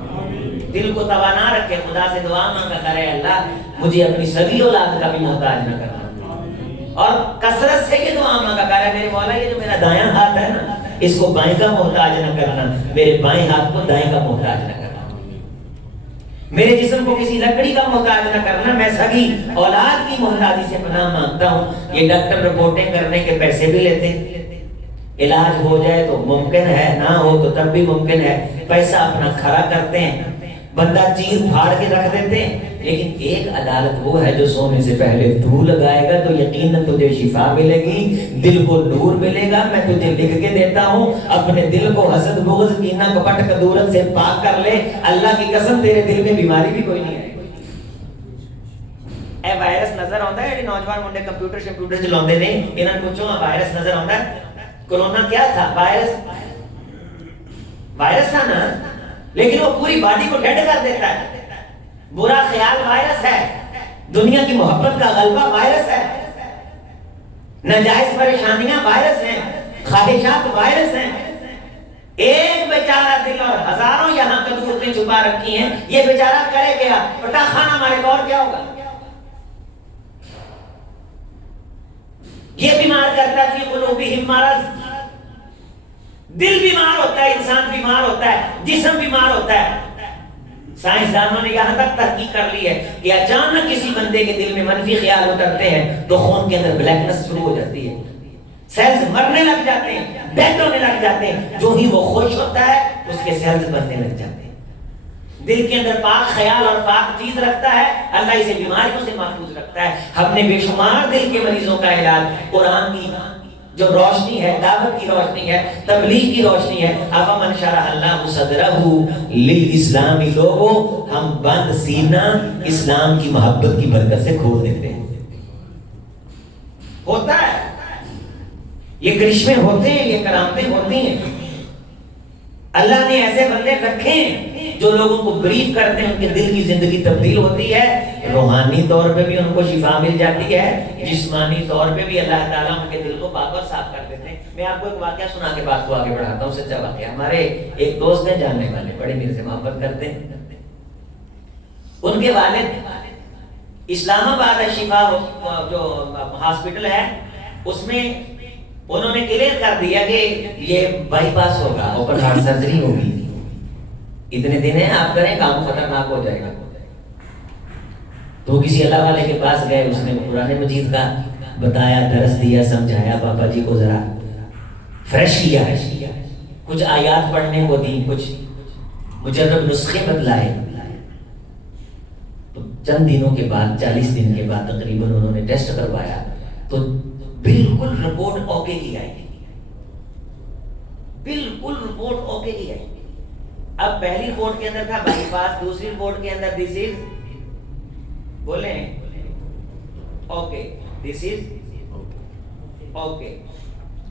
دل کو تباہ نہ رکھے. خدا سے دعا مانگا کرے اللہ مجھے اپنی سگی اولاد کا بھی محتاج نہ کرنا, اور کثرت سے یہ دعا مانگا کرے میرے مولا یہ جو میرا دایاں ہاتھ ہے نا اس کو بائیں کا محتاج نہ کرنا, میرے بائیں ہاتھ کو دائیں کا محتاج نہ کرنا, میرے جسم کو کسی لکڑی کا محتاج نہ کرنا. میں سگی اولاد کی محتاجی سے پناہ مانگتا ہوں. یہ ڈاکٹر رپورٹیں کرنے کے پیسے بھی لیتے ہیں, علاج ہو جائے تو ممکن ہے, نہ ہو تو تب بھی ممکن ہے, پیسہ اپنا کھڑا کرتے ہیں, بندہ چیر پھاڑ کے رکھ دیتے ہیں. لیکن ایک عدالت وہ ہے جو سونے سے پہلے تو لگائے گا تو یقیناً تجھے شفا ملے گی, دل کو نور ملے گا. میں تجھے لکھ کے دیتا ہوں, اپنے دل کو حسد بغض کینہ کپٹ کدورت سے پاک کر لے. اللہ کی قسم تیرے دل میں بیماری بھی کوئی نہیں ہے. اے وائرس نظر آتا ہے, یہ نوجوان منڈے کمپیوٹر چلاتے نے, انہاں پوچھو وائرس نظر آتا ہے. کورونا کیا تھا, وائرس تھا نا, لیکن وہ پوری باڈی کو ڈیڈ کر دیتا ہے. برا خیال وائرس ہے, دنیا کی محبت کا غلبہ وائرس ہے, ناجائز پریشانیاں وائرس ہیں, خواہشات وائرس ہیں. ایک بیچارہ دل اور ہزاروں یہاں قدورتیں چھپا رکھی ہیں. یہ بیچارہ کرے گیا پٹا خانہ مارے گا اور کیا ہوگا. یہ بیمار کرتا ہے فی قلوبہم مرض, دل بیمار ہوتا ہے, انسان بیمار ہوتا ہے, جسم بیمار ہوتا ہے. سائنسدانوں نے یہاں تک تحقیق کر لی ہے کہ اچانک کسی بندے کے دل میں منفی خیال اترتے ہیں تو خون کے اندر بلیکنس شروع ہو جاتی ہے, سیلز مرنے لگ جاتے ہیں, ڈیتھ ہونے لگ جاتے ہیں. جو ہی وہ خوش ہوتا ہے اس کے سیلز بننے لگ جاتے ہیں. دل کے اندر پاک خیال اور پاک چیز رکھتا ہے, اللہ اسے بیماریوں سے محفوظ رکھتا ہے. ہم نے بے شمار دل کے مریضوں کا علاج قرآن کی جو روشنی ہے, دعوت کی روشنی ہے, تبلیغ کی روشنی ہے. افمن شرح اللہ صدرہ للاسلام, لوگوں ہم بند سینہ اسلام کی محبت کی برکت سے کھول دیتے ہیں. ہوتا ہے, یہ کرشمے ہوتے ہیں, یہ کرامتیں ہوتی ہیں. اللہ نے ایسے بندے رکھے ہیں جو لوگوں کو بریف کرتے ہیں, ان کے دل کی زندگی تبدیل ہوتی ہے, روحانی طور پہ بھی ان کو شفا مل جاتی ہے, جسمانی طور پہ بھی اللہ تعالیٰ ان کے دل کو پاک اور صاف کر دیتے ہیں. میں آپ کو ایک واقعہ سنا کے بات کو آگے بڑھاتا ہوں, سچا واقعہ. ہمارے ایک دوست ہیں جاننے والے, بڑے میرے سے محبت کرتے ہیں. ان کے والد اسلام آباد شفا جو ہاسپٹل ہے اس میں انہوں نے کلیئر کر دیا کہ یہ بائی پاس ہوگا, اوپن ہارٹ سرجری ہوگی, اتنے دن ہیں آپ کریں, کام خطرناک ہو جائے گا. تو کسی اللہ والے کے پاس گئے, اس نے قرآن مجید کا بتایا, درس دیا, سمجھایا, پاپا جی کو ذرا فریش کیا, کچھ آیات پڑھنے کو دی, کچھ مجرب نسخے بتلائے. تو چند دنوں کے بعد, 40 دن کے بعد تقریباً انہوں نے ٹیسٹ کروایا تو بالکل رپورٹ اوکے کی آئی, بالکل رپورٹ اوکے کی آئی. اب پہلی رپورٹ کے اندر تھا بائی پاس, دوسری رپورٹ کے اندر دس از, بولیں اوکے, دس از اوکے.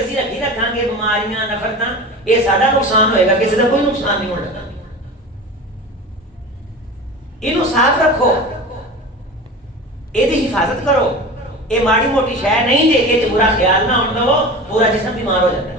ਅਸੀਂ ਰੱਖੀ ਰੱਖਾਂਗੇ ਬਿਮਾਰੀਆਂ ਨਫ਼ਰਤਾਂ, ਇਹ ਸਾਡਾ ਨੁਕਸਾਨ ਹੋਏਗਾ, ਕਿਸੇ ਦਾ ਕੋਈ ਨੁਕਸਾਨ ਨਹੀਂ ਹੋਣਾ। ਇਹਨੂੰ ਸਾਫ਼ ਰੱਖੋ, ਇਹਦੀ ਹਿਫਾਜ਼ਤ ਕਰੋ। ਇਹ ਮਾੜੀ ਮੋਟੀ ਸ਼ੈ ਨਹੀਂ ਜੇ ਇਹ ਚ ਬੁਰਾ ਖਿਆਲ ਨਾ ਆਉਣ ਦਵੋ, ਪੂਰਾ ਜਿਸਮ ਬਿਮਾਰ ਹੋ ਜਾਂਦਾ ਹੈ।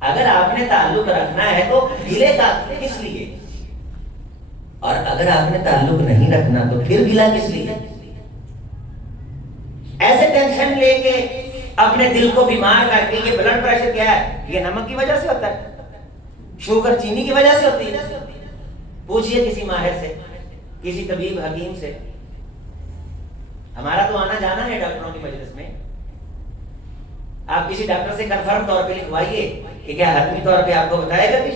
اگر آپ نے تعلق رکھنا ہے تو گلے کا کس لیے، اور اگر آپ نے تعلق نہیں رکھنا تو پھر گلا کس لیے؟ ایسے ٹینشن لے کے اپنے دل کو بیمار کر کے، یہ بلڈ پریشر کیا ہے؟ یہ نمک کی وجہ سے ہوتا ہے، شوگر چینی کی وجہ سے ہوتی ہے۔ پوچھئے کسی ماہر سے، کسی طبیب حکیم سے۔ ہمارا تو آنا جانا ہے ڈاکٹروں کی مجلس میں، آپ کسی ڈاکٹر سے کنفرم طور پہ لکھوائیے کہ کیا حتمی طور پہ آپ کو بتائے گا کہ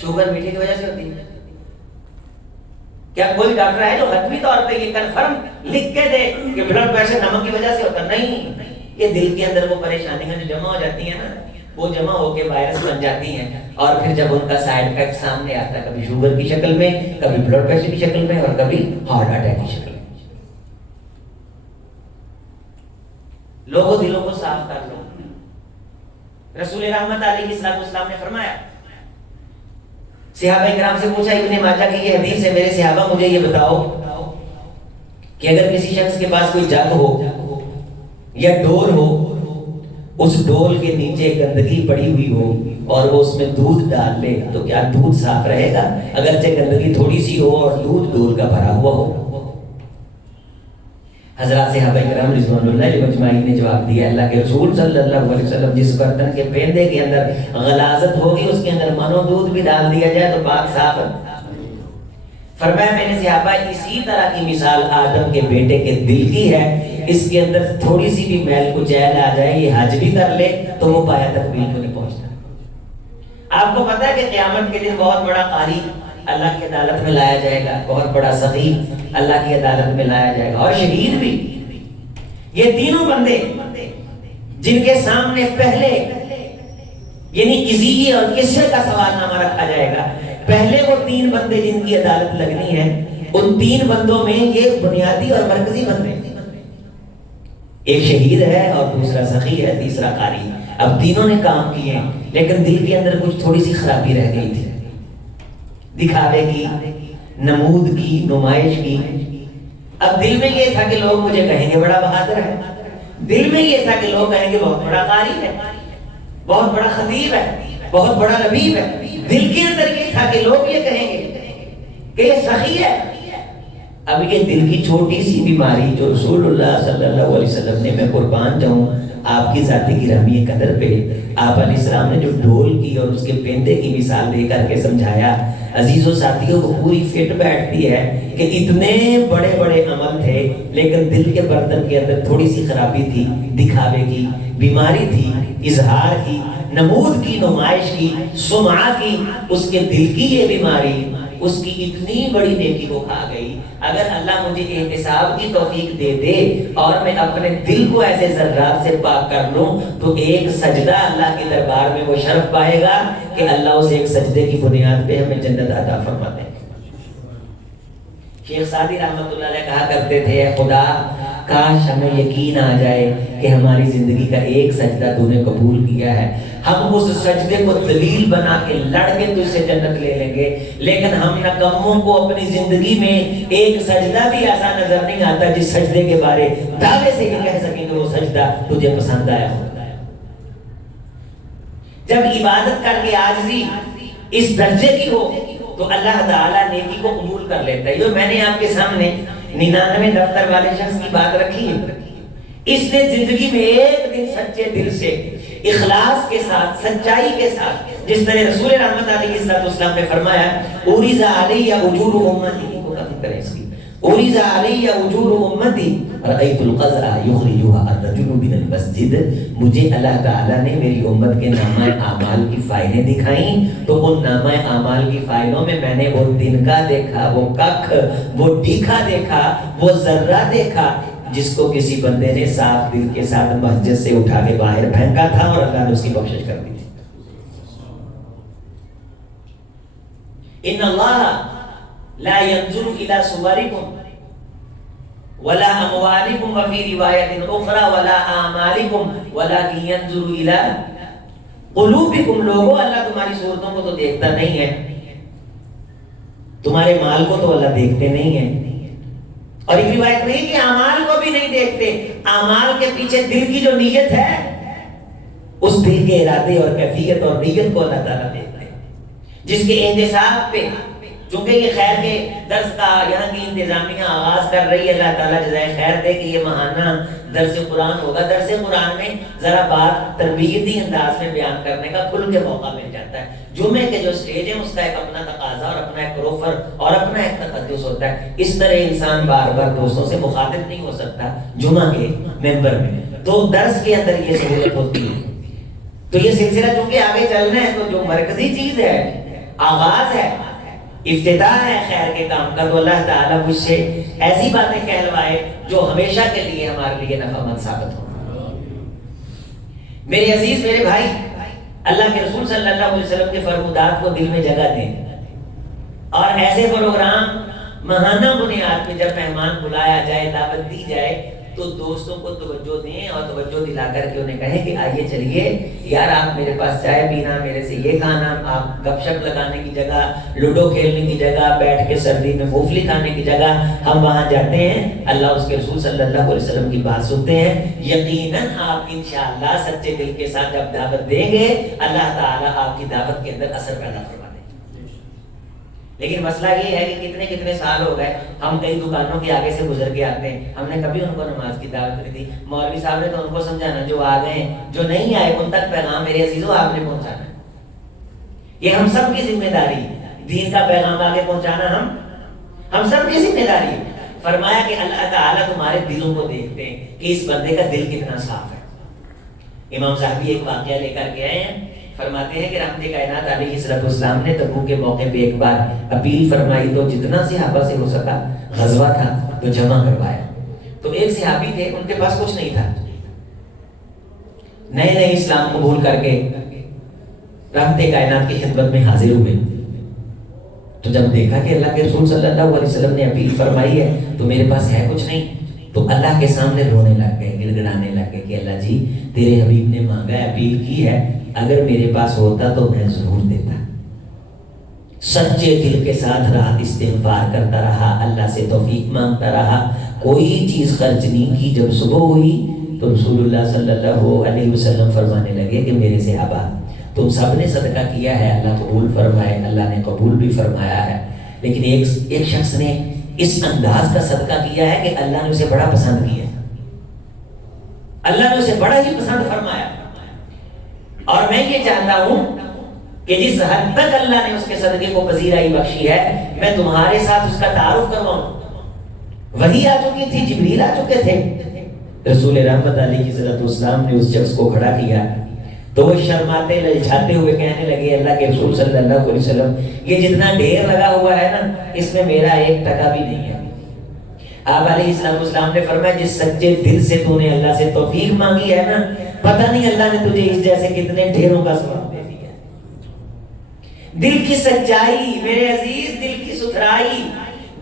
شوگر میٹھے کی وجہ سے ہوتی ہے؟ کیا کوئی ڈاکٹر ہے جو حتمی طور پہ یہ کنفرم لکھ کے دے کہ بلڈ پریشر نمک کی وجہ سے ہوتا؟ نہیں، یہ دل کے اندر وہ پریشانیاں جو جمع ہو جاتی ہیں نا، وہ جمع ہو کے وائرس بن جاتی ہیں، اور پھر جب ان کا سائیڈ افیکٹ سامنے آتا ہے، کبھی شوگر کی شکل میں، کبھی بلڈ پریشر کی شکل میں، اور کبھی ہارٹ اٹیک کی شکل میں۔ لوگوں دلوں کو صاف کر لو۔ رسول رحمت علیہ السلام نے فرمایا، صحابہ کرام سے پوچھا، ابن ماجہ کی یہ حدیث ہے، میرے صحابہ مجھے یہ بتاؤ کہ اگر کسی شخص کے پاس کوئی جگ ہو یا ڈول ہو، اس ڈول کے نیچے گندگی پڑی ہوئی ہو اور وہ اس میں دودھ ڈال لے تو کیا دودھ صاف رہے گا اگرچہ گندگی تھوڑی سی ہو اور دودھ ڈول کا بھرا ہوا ہو؟ حضرات صحابہ کرام رضوان اللہ علیہ مجمعین نے جواب دیا، اللہ کے رسول صلی اللہ علیہ وسلم، جس برتن کے پیندے کے اندر غلاظت ہوگی اس کے اندر منو دودھ بھی ڈال دیا جائے تو پاک صاف ہے۔ فرمایا میرے صحابہ اسی طرح کی مثال آدم کے بیٹے کے دل کی ہے، اس کے اندر تھوڑی سی بھی میل کچیل آ جائے، یہ حج بھی کر لے تو وہ پایا تکمیل کو نہیں پہنچتا۔ آپ کو پتا ہے کہ قیامت کے دن بہت بڑا قاری اللہ کی عدالت میں لایا جائے گا، بہت بڑا سخی اللہ کی عدالت میں لایا جائے گا، اور شہید بھی۔ یہ تینوں بندے جن کے سامنے پہلے یعنی کسی اور قصے کا سوال نامہ رکھا جائے گا، پہلے وہ تین بندے جن کی عدالت لگنی ہے، ان تین بندوں میں یہ بنیادی اور مرکزی بندے، ایک شہید ہے اور دوسرا سخی ہے، تیسرا قاری۔ اب تینوں نے کام کیے لیکن دل کے اندر کچھ تھوڑی سی خرابی رہ گئی تھی، دکھاوے کی، نمود کی، نمائش کی۔ اب دل میں یہ تھا کہ لوگ مجھے کہیں گے بڑا بہادر ہے، دل میں یہ تھا کہ لوگ کہیں گے بہت بڑا قاری ہے، بہت بڑا خطیب ہے، بہت بڑا لبیب ہے۔ دل کے اندر یہ تھا کہ لوگ یہ کہیں گے کہ یہ سخی ہے۔ اب یہ دل کی چھوٹی سی بیماری جو رسول اللہ صلی اللہ علیہ وسلم نے، میں قربان جاؤں آپ کی ذاتی گرامی قدر پہ، آپ علیہ السلام نے جو ڈھول کی اور اس کے پیندے کی مثال دے کر کے سمجھایا، عزیزوں ساتھیوں کو پوری فٹ بیٹھتی ہے کہ اتنے بڑے بڑے عمل تھے لیکن دل کے برتن کے اندر تھوڑی سی خرابی تھی، دکھاوے کی بیماری تھی، اظہار کی، نمود کی، نمائش کی، سمعہ کی۔ اس کے دل کی یہ بیماری اس کی اتنی بڑی نیکی کو کھا گئی۔ اگر اللہ مجھے احتساب کی توفیق دے دے اور میں اپنے دل کو ایسے ذرات سے پاک کر لوں تو ایک سجدہ اللہ کے دربار میں وہ شرف پائے گا کہ اللہ اسے ایک سجدے کی بنیاد پہ ہمیں جنت عطا فرما دے۔ شیخ سعدی رحمۃ اللہ علیہ کہا کرتے تھے، اے خدا کاش ہمیں یقین آ جائے کہ ہماری زندگی کا ایک سجدہ تو نے قبول کیا ہے، ہم اس سجدے کو دلیل بنا کے لڑ کے تجھ سے جنت لے لیں گے، لیکن ہم نکموں کو اپنی زندگی میں ایک سجدہ بھی ایسا نظر نہیں آتا جس سجدے کے بارے دعوے سے یہ کہہ سکیں کہ وہ سجدہ تجھے پسند آیا ہو۔ جب عبادت کر کے عاجزی اس درجے کی ہو تو اللہ تعالیٰ نیکی کو قبول کر لیتا ہے۔ یہ میں نے آپ کے سامنے 99 دفتر والے شخص کی بات رکھی ہے، اس نے زندگی میں ایک دن سچے دل سے، اخلاص کے ساتھ، سچائی کے ساتھ، جس طرح رسول رحمت علیہ السلام نے فرمایا، اوریز علیہ اجور امتی، کو ختم کریں اس کی، اوریز علیہ اجور امتی رأیت القضاء یخرجها الرجل من المسجد، مجھے اللہ تعالیٰ نے میری امت کے نامہ اعمال کی فائلیں دکھائیں تو ان نامہ اعمال کی فائلوں میں میں نے وہ دن کا دیکھا، وہ ککھ، وہ ڈیکھا دیکھا، وہ ذرہ دیکھا جس کو کسی بندے نے صاف دل کے ساتھ مسجد سے اٹھا کے باہر پھینکا تھا اور اللہ نے اس کی بخشش کر دی تھی۔ ان اللہ لا ينظر الى صوركم ولا اموالكم وفي روایت اخرى ولا اعمالكم ولكن ينظر الى قلوبكم۔ لوگوں اللہ تمہاری صورتوں کو تو دیکھتا نہیں ہے، تمہارے مال کو تو اللہ دیکھتے نہیں ہے، اور ایک روایت نہیں کہ اعمال کو بھی نہیں دیکھتے، اعمال کے پیچھے دل کی جو نیت ہے اس دل کے ارادے اور کیفیت اور نیت کو اللہ تعالیٰ دیکھتے ہیں، جس کے احتساب پہ چونکہ یہ خیر کے درس کا یہاں کی انتظامیہ آغاز کر رہی ہے، اللہ تعالیٰ جزائے خیر دے کہ یہ ماہانہ درس قرآن ہوگا۔ درس قرآن میں ذرا بات تربیتی انداز میں بیان کرنے کا کھل کے موقع مل جاتا ہے۔ جمعے کے جو سٹیج ہے اس کا ایک اپنا تقاضا اور اپنا ایک پروفر اور اپنا ایک تقدس ہوتا ہے۔ اس طرح انسان بار بار دوستوں سے مخاطب نہیں ہو سکتا جمعہ کے ممبر میں، تو درس کے اندر یہ سہولت ہوتی ہے۔ تو یہ سلسلہ چونکہ آگے چلنا ہے، تو جو مرکزی چیز ہے، آغاز ہے، افتتاح ہے خیر کے کام کا، تو اللہ تعالیٰ مجھ سے ایسی باتیں کہلوائے جو ہمیشہ کے لیے ہمارے لیے نفع مند ثابت ہو۔ میرے عزیز، میرے بھائی، اللہ کے رسول صلی اللہ علیہ وسلم کے فرمودات کو دل میں جگہ دیں، اور ایسے پروگرام ماہانہ بنیاد پہ جب مہمان بلایا جائے، دعوت دی جائے، تو دوستوں کو توجہ دیں اور توجہ دلا کر کے انہیں کہیں کہ آئیے چلیے یار، آپ میرے پاس چائے پینا، میرے سے یہ کھانا، آپ گپ شپ لگانے کی جگہ، لوڈو کھیلنے کی جگہ، بیٹھ کے سردی میں مونگ پھلی کھانے کی جگہ ہم وہاں جاتے ہیں، اللہ اس کے رسول صلی اللہ علیہ وسلم کی بات سنتے ہیں۔ یقیناً آپ انشاءاللہ سچے دل کے ساتھ جب دعوت دیں گے، اللہ تعالیٰ آپ کی دعوت کے اندر اثر پیدا فرما۔ لیکن مسئلہ یہ ہے کہ کتنے سال ہو گئے، ہم کئی دکانوں کے آگے سے گزر کے آتے ہیں، ہم نے کبھی ان کو نماز کی دعوت نہیں دی۔ مولوی صاحب نے تو ان کو سمجھانا، جو آ گئے، جو نہیں آئے ان تک پیغام میرے عزیزوں آپ نے پہنچانا ہے۔ یہ ہم سب کی ذمہ داری، دین کا پیغام آگے پہنچانا ہم سب کی ذمہ داری ہے۔ فرمایا کہ اللہ تعالیٰ تمہارے دلوں کو دیکھتے ہیں کہ اس بندے کا دل کتنا صاف ہے۔ امام صاحبی ایک واقعہ لے کر کے آئے ہیں، فرماتے ہیں کہ رحمت کائنات علیہ الصلوۃ والسلام نے تبوک کے موقع پہ ایک بار اپیل فرمائی، تو جتنا صحابہ سے ہو سکا غزوہ تھا تو جمع کروایا۔ تو ایک صحابی تھے، ان کے پاس کچھ نہیں تھا، نئے اسلام قبول کر کے رحمت کائنات کی خدمت میں حاضر ہوئے۔ تو جب دیکھا کہ اللہ کے رسول صلی اللہ علیہ وسلم نے اپیل فرمائی ہے تو میرے پاس ہے کچھ نہیں، تو اللہ کے سامنے رونے لگ گئے، گڑگڑانے لگ گئے کہ اللہ جی، تیرے حبیب نے مانگا ہے، اپیل کی ہے، اگر میرے پاس ہوتا تو میں ضرور دیتا۔ سچے دل کے ساتھ رات استغفار کرتا رہا، اللہ سے توفیق مانگتا رہا، کوئی چیز خرچ نہیں کی۔ جب صبح ہوئی تو رسول اللہ صلی اللہ علیہ وسلم فرمانے لگے کہ میرے صحابہ، تم سب نے صدقہ کیا ہے، اللہ قبول فرمائے، اللہ نے قبول بھی فرمایا ہے، لیکن ایک شخص نے اس انداز کا صدقہ کیا ہے کہ اللہ نے اسے بڑا پسند کیا، اللہ نے اسے بڑا ہی پسند فرمایا۔ اور میں یہ چاہتا ہوں کہ جس حد تک اللہ نے اس کے صدقے کو پذیرائی بخشی ہے، میں تمہارے ساتھ اس کا تعارف کرواؤں۔ وحی آ چکی تھی، جبریل آ چکے تھے، رسول رحمت علیہ السلام نے اس شخص کو کھڑا کیا تو وہ شرماتے للچاتے ہوئے کہنے لگے، اللہ کے رسول صلی اللہ علیہ وسلم، یہ جتنا ڈھیر لگا ہوا ہے نا، اس میں میرا 1% بھی نہیں ہے۔ آپ علیہ السلام نے فرمایا، جس سچے دل سے تو نے اللہ سے توفیق مانگی ہے نا، پتہ نہیں اللہ نے تجھے اس جیسے کتنے ڈھیروں کا ثواب دے دیا۔ دل کی سچائی میرے عزیز، دل کی ستھرائی،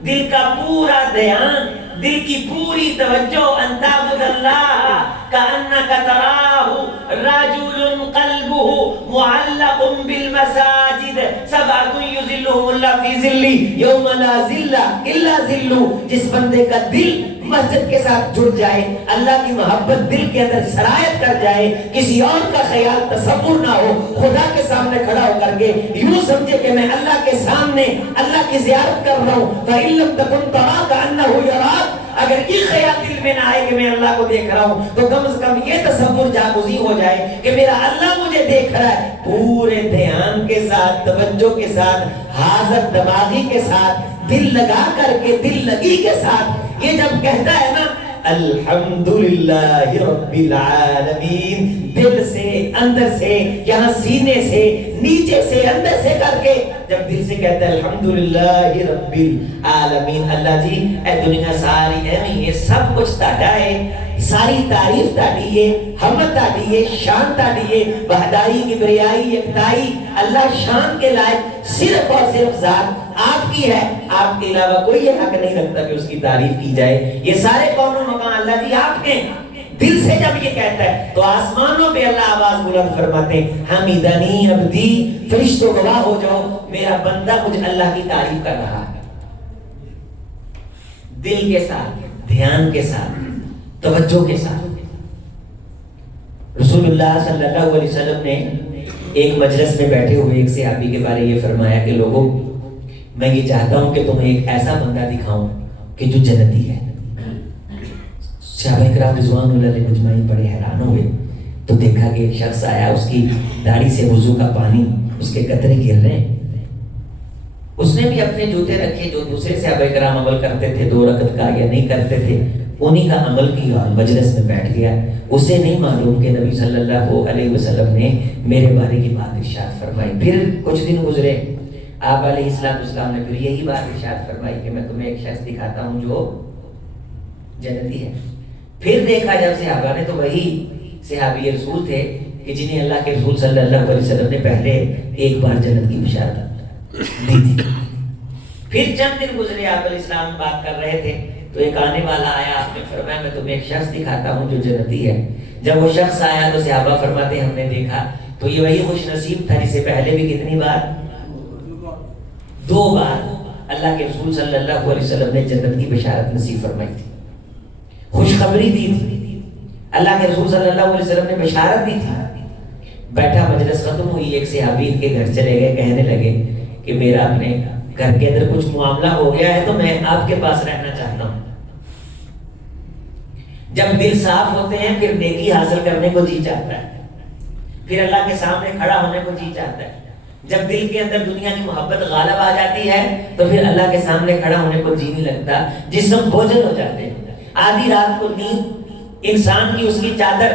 دل کا پورا دھیان، دل کی پوری توجہ، ان تعبد اللہ کأنک تراہ، رجل قلبہ معلق بالمساجد، سبعۃ یظلهم اللہ فی ظلہ یوم لا ظل الا ظلہ۔ جس بندے کا دل مسجد کے ساتھ جڑ جائے، اللہ کی محبت دل کے اندر سرایت کر جائے، کسی اور کا خیال تصور نہ ہو، خدا کے سامنے کھڑا ہو کر کے یوں سمجھے کہ میں اللہ کے سامنے اللہ کی زیارت کر رہا ہوں، فَإِن لَمْ تَكُنْ تَرَاهُ كَأَنَّهُ يَرَاكَ۔ اگر یہ خیال دل میں نہ آئے کہ میں اللہ کو دیکھ رہا ہوں، تو کم از کم یہ تصور جاگزی ہو جائے کہ میرا اللہ مجھے دیکھ رہا ہے۔ پورے دھیان کے ساتھ، توجہ کے ساتھ، حاضر دماغی کے ساتھ، دل لگا کر کے، دل لگی کے ساتھ یہ جب کہتا ہے نا، الحمدللہ رب العالمین، دل سے، اندر سے، یہاں سینے سے، نیچے سے، اندر سے کر کے جب دل سے کہتا ہے الحمدللہ رب العالمین، اللہ جی اے دنیا ساری ہے، یہ سب کچھ تاڑا ہے، ساری تعریف تاڑی ہے، حمد تاڑی ہے، شان تاڑی ہے، وحدائی، کبریائی، یکتائی، اللہ شان کے لائق صرف اور صرف ذات آپ کی ہے، آپ کے علاوہ کوئی یہ حق نہیں رکھتا کہ اس کی تعریف کی جائے۔ یہ سارے کون و مکان اللہ جی آپ کے۔ دل سے جب یہ کہتا ہے تو آسمانوں پہ اللہ آواز بلند فرماتے ہیں، حمیدنی عبدی، فرشتوں گواہ ہو جاؤ، میرا بندہ مجھ اللہ کی تعریف کر رہا ہے۔ دل کے ساتھ، دھیان کے ساتھ، توجہ کے ساتھ۔ رسول رسول اللہ صلی اللہ علیہ وسلم نے ایک مجلس میں بیٹھے ہوئے ایک صحابی کے بارے یہ فرمایا کہ لوگوں میں یہ چاہتا ہوں کہ تمہیں ایک ایسا بندہ دکھاؤں کہ جو جنتی ہے۔ صحابہ کرام رضوان اللہ علیہ مجمعین بڑے حیران ہوئے، تو دیکھا کہ ایک شخص آیا، اس کی داڑھی سے وضو کا پانی اس کے قطرے گر رہے ہیں۔ اس نے بھی اپنے جوتے رکھے جو دوسرے صحابہ کرام عمل کرتے تھے 2 رکعت کا یا نہیں کرتے تھے، انہی کا عمل کیا اور مجلس میں بیٹھ گیا۔ اسے نہیں معلوم کہ نبی صلی اللہ علیہ وسلم نے میرے بارے کی بات ارشاد فرمائی۔ پھر کچھ دن گزرے، آپ علیہ السلام نے پھر یہی بات ارشاد فرمائی کہ میں تمہیں ایک شخص دکھاتا ہوں جو جنتی ہے۔ پھر دیکھا جب صحابہ نے تو وہی صحابی رسول تھے کہ جنہیں اللہ کے رسول صلی اللہ علیہ وسلم نے پہلے ایک بار جنت کی بشارت دی تھی۔ پھر چند دن گزرے، آپ علیہ السلام بات کر رہے تھے تو ایک آنے والا آیا، آپ نے فرمایا میں تمہیں ایک شخص دکھاتا ہوں جو جنتی ہے۔ جب وہ شخص آیا تو صحابہ فرماتے ہیں ہم نے دیکھا تو یہ وہی خوش نصیب تھا جسے پہلے بھی کتنی بار 2 بار اللہ کے رسول صلی اللہ علیہ وسلم نے جنت کی بشارت نصیب فرمائی تھی، خوشخبری دی تھی، اللہ کے رسول صلی اللہ علیہ وسلم نے بشارت دی تھی۔ بیٹھا مجلس ختم ہوئی، ایک صحابی ان کے گھر چلے گئے، کہنے لگے کہ میرا اپنے گھر کے اندر کچھ معاملہ ہو گیا ہے تو میں آپ کے پاس رہنا چاہتا ہوں۔ جب دل صاف ہوتے ہیں پھر نیکی حاصل کرنے کو جی چاہتا ہے، پھر اللہ کے سامنے کھڑا ہونے کو جی چاہتا ہے۔ جب دل کے اندر دنیا کی محبت غالب آ جاتی ہے تو پھر اللہ کے سامنے کھڑا ہونے کو جی نہیں لگتا، جسم بوجھل ہو جاتے ہیں۔ آدھی رات کو نیند انسان کی اس کی چادر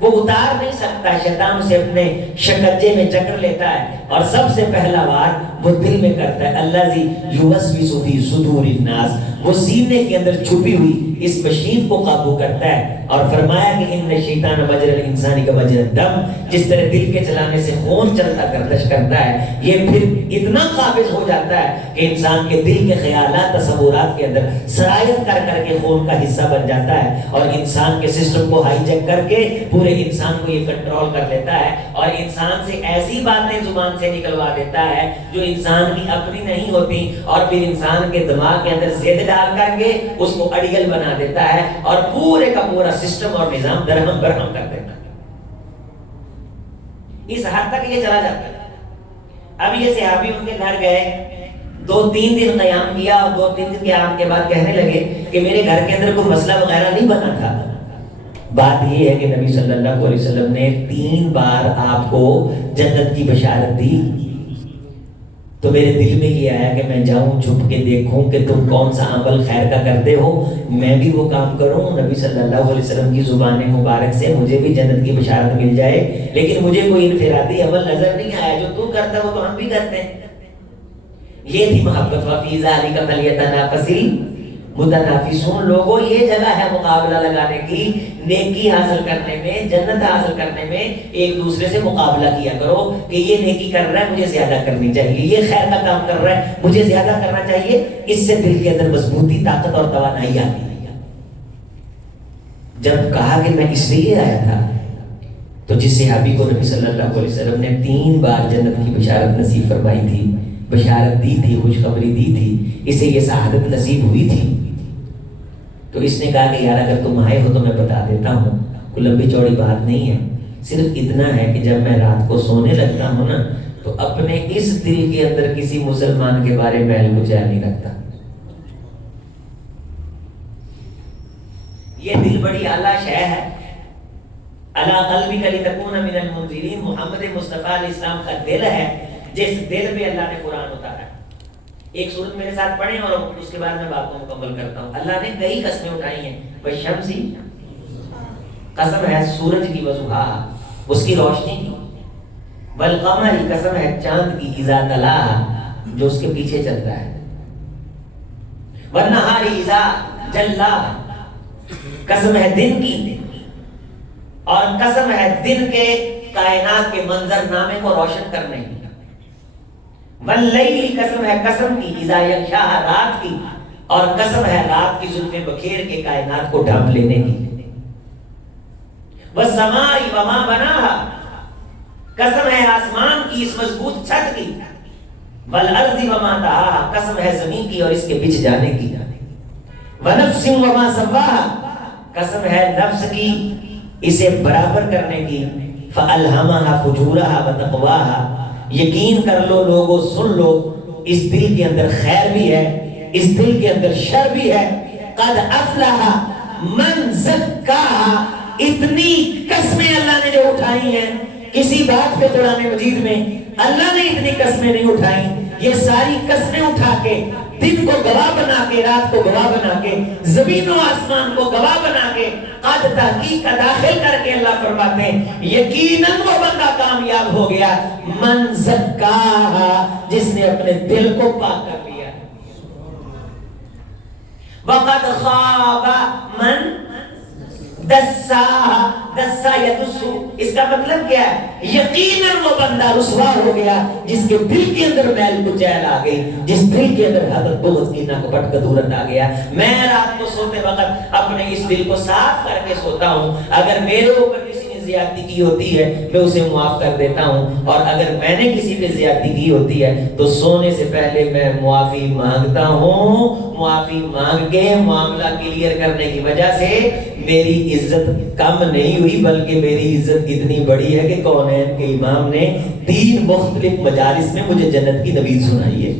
وہ اتار نہیں سکتا، شیطان اسے اپنے شکنجے میں جکڑ لیتا ہے اور سب سے پہلا وار وہ دل میں کرتا ہے، الذی یوسوس فی صدور الناس، وہ سینے کے اندر چھپی ہوئی اس مشین کو قابو کرتا ہے۔ اور فرمایا کہ ان شیطان مجرى الانسان کا مجرى الدم، جس طرح دل کے چلانے سے خون چلتا گردش کرتا ہے، یہ پھر اتنا قابض ہو جاتا ہے کہ انسان کے دل کے خیالات تصورات کے اندر سرایت کر کر کے خون کا حصہ بن جاتا ہے اور انسان کے سسٹم کو ہائی جیک کر کے پورے انسان کو یہ کنٹرول کر لیتا ہے اور انسان سے ایسی باتیں زبان سے نکلوا دیتا ہے جو انسان کی اپنی نہیں ہوتی، اور پھر انسان کے دماغ کے اندر زید ڈال کر کے اس کو اڑیل بنا دیتا ہے اور پورے کا پورا سسٹم اور نظام درہم برہم کر دیتا ہے۔ اس حد تک یہ چلا جاتا ہے۔ اب یہ صحابی ان کے گھر گئے، 2-3 دن قیام کیا اور 2-3 دن قیام کے بعد کہنے لگے کہ میرے گھر کے اندر کوئی مسئلہ وغیرہ نہیں بنا تھا۔ بات یہ ہے کہ نبی صلی اللہ علیہ وسلم نے 3 بار آپ کو جنت کی بشارت دی، تو میرے دل میں یہ آیا کہ میں جاؤں چھپ کے دیکھوں کہ تم کون سا عمل خیر کا کرتے ہو، میں بھی وہ کام کروں، نبی صلی اللہ علیہ وسلم کی زبان مبارک سے مجھے بھی جنت کی بشارت مل جائے۔ لیکن مجھے کوئی انفرادی عمل نظر نہیں آیا، جو تو کرتا ہے وہ تو ہم بھی کرتے ہیں۔ یہ تھی محبت۔ وفی ذالک فلیتنافس المتنافسون، لوگوں یہ جگہ ہے مقابلہ لگانے کی، نیکی حاصل کرنے میں، جنت حاصل کرنے میں ایک دوسرے سے مقابلہ کیا کرو کہ یہ نیکی کر رہا ہے مجھے زیادہ کرنی چاہیے، یہ خیر کا کام کر رہا ہے مجھے زیادہ کرنا چاہیے۔ اس سے دل کے اندر مضبوطی، طاقت اور توانائی آتی ہے۔ جب کہا کہ میں اس لیے آیا تھا، تو جس صحابی کو نبی صلی اللہ علیہ وسلم نے 3 بار جنت کی بشارت نصیب فرمائی تھی، بشارت دی تھی، خوشخبری دی تھی، اسے یہ سعادت نصیب ہوئی تھی، تو اس نے کہا کہ یار اگر تم آئے ہو تو میں بتا دیتا ہوں، کوئی لمبی چوڑی بات نہیں ہے، صرف اتنا ہے کہ جب میں رات کو سونے لگتا ہوں نا تو اپنے اس دل کے اندر کسی مسلمان کے بارے میں علم جان نہیں رکھتا۔ یہ دل بڑی اعلیٰ شے ہے۔ علی قلبک لتکون من المنذرین، محمد مصطفیٰ علیہ السلام کا دل ہے جس دل میں اللہ نے قرآن اتارا ہے۔ ایک سورت میرے ساتھ پڑھیں اور اس کے بعد میں بات کو مکمل کرتا ہوں۔ اللہ نے کئی قسمیں اٹھائی ہیں، والشمسی، قسم ہے سورج کی وضحا، اس کی روشنی کی، والقمر، قسم ہے چاند کی، اذا تلاہا، جو اس کے پیچھے چلتا ہے، والنہار اذا جلاہا، قسم ہے دن کی، اور قسم ہے دن کے کائنات کے منظر نامے کو روشن کرنے کی، واللیل، قسم ہے قسم کی، اذا یغشاہا، رات کی، اور قسم ہے رات کی زلفیں بکھیر کے کائنات کو ڈھانپ لینے کی، والسماء وما بناہا، قسم ہے آسمان کی اس مضبوط چھت کی، والارض وما طحاہا، قسم ہے زمین کی اور اس کے بچھ جانے کی، ونفس وما سواہا، قسم ہے نفس کی اسے برابر کرنے کی، فَأَلْهَمَهَا فُجُورَهَا وَتَقْوَاهَا، یقین کر لو لوگو، سن لو، اس دل کے اندر خیر بھی ہے، اس دل کے اندر شر بھی ہے. قَدْ أَفْلَحَ مَنْ زَكَّاهَا، اتنی قسمیں اللہ نے جو اٹھائی ہیں، کسی بات پہ قرآن مجید میں اللہ نے اتنی قسمیں نہیں اٹھائی، یہ ساری قسمیں اٹھا کے، دن کو گواہ بنا کے، رات کو گواہ بنا کے، زمین و آسمان کو گواہ بنا کے، قد تحقیق کا داخل کر کے اللہ فرماتے ہیں یقیناً وہ بندہ کامیاب ہو گیا من زکاہا، جس نے اپنے دل کو پاک کر لیا. وقد خاب من دساہا، دسا یدسو، اس کا مطلب کیا ہے؟ یقیناً وہ بندہ رسوا ہو گیا جس کے دل کے اندر میل کچیل آ گئی، جس دل کے اندر حدت بغض کینہ کپٹ کدورت آ گیا. میں رات کو سوتے وقت اپنے اس دل کو صاف کر کے سوتا ہوں، اگر میرے اوپر کسی نے زیادتی کی ہوتی ہے میں اسے معاف کر دیتا ہوں، اور اگر میں نے کسی پہ زیادتی کی ہوتی ہے تو سونے سے پہلے میں معافی مانگتا ہوں. معافی مانگ کے معاملہ کلیئر کرنے کی وجہ سے میری عزت کم نہیں ہوئی، بلکہ میری عزت اتنی بڑی ہے کہ کونین کے امام نے 3 مختلف مجالس میں مجھے جنت کی نوید سنائی ہے.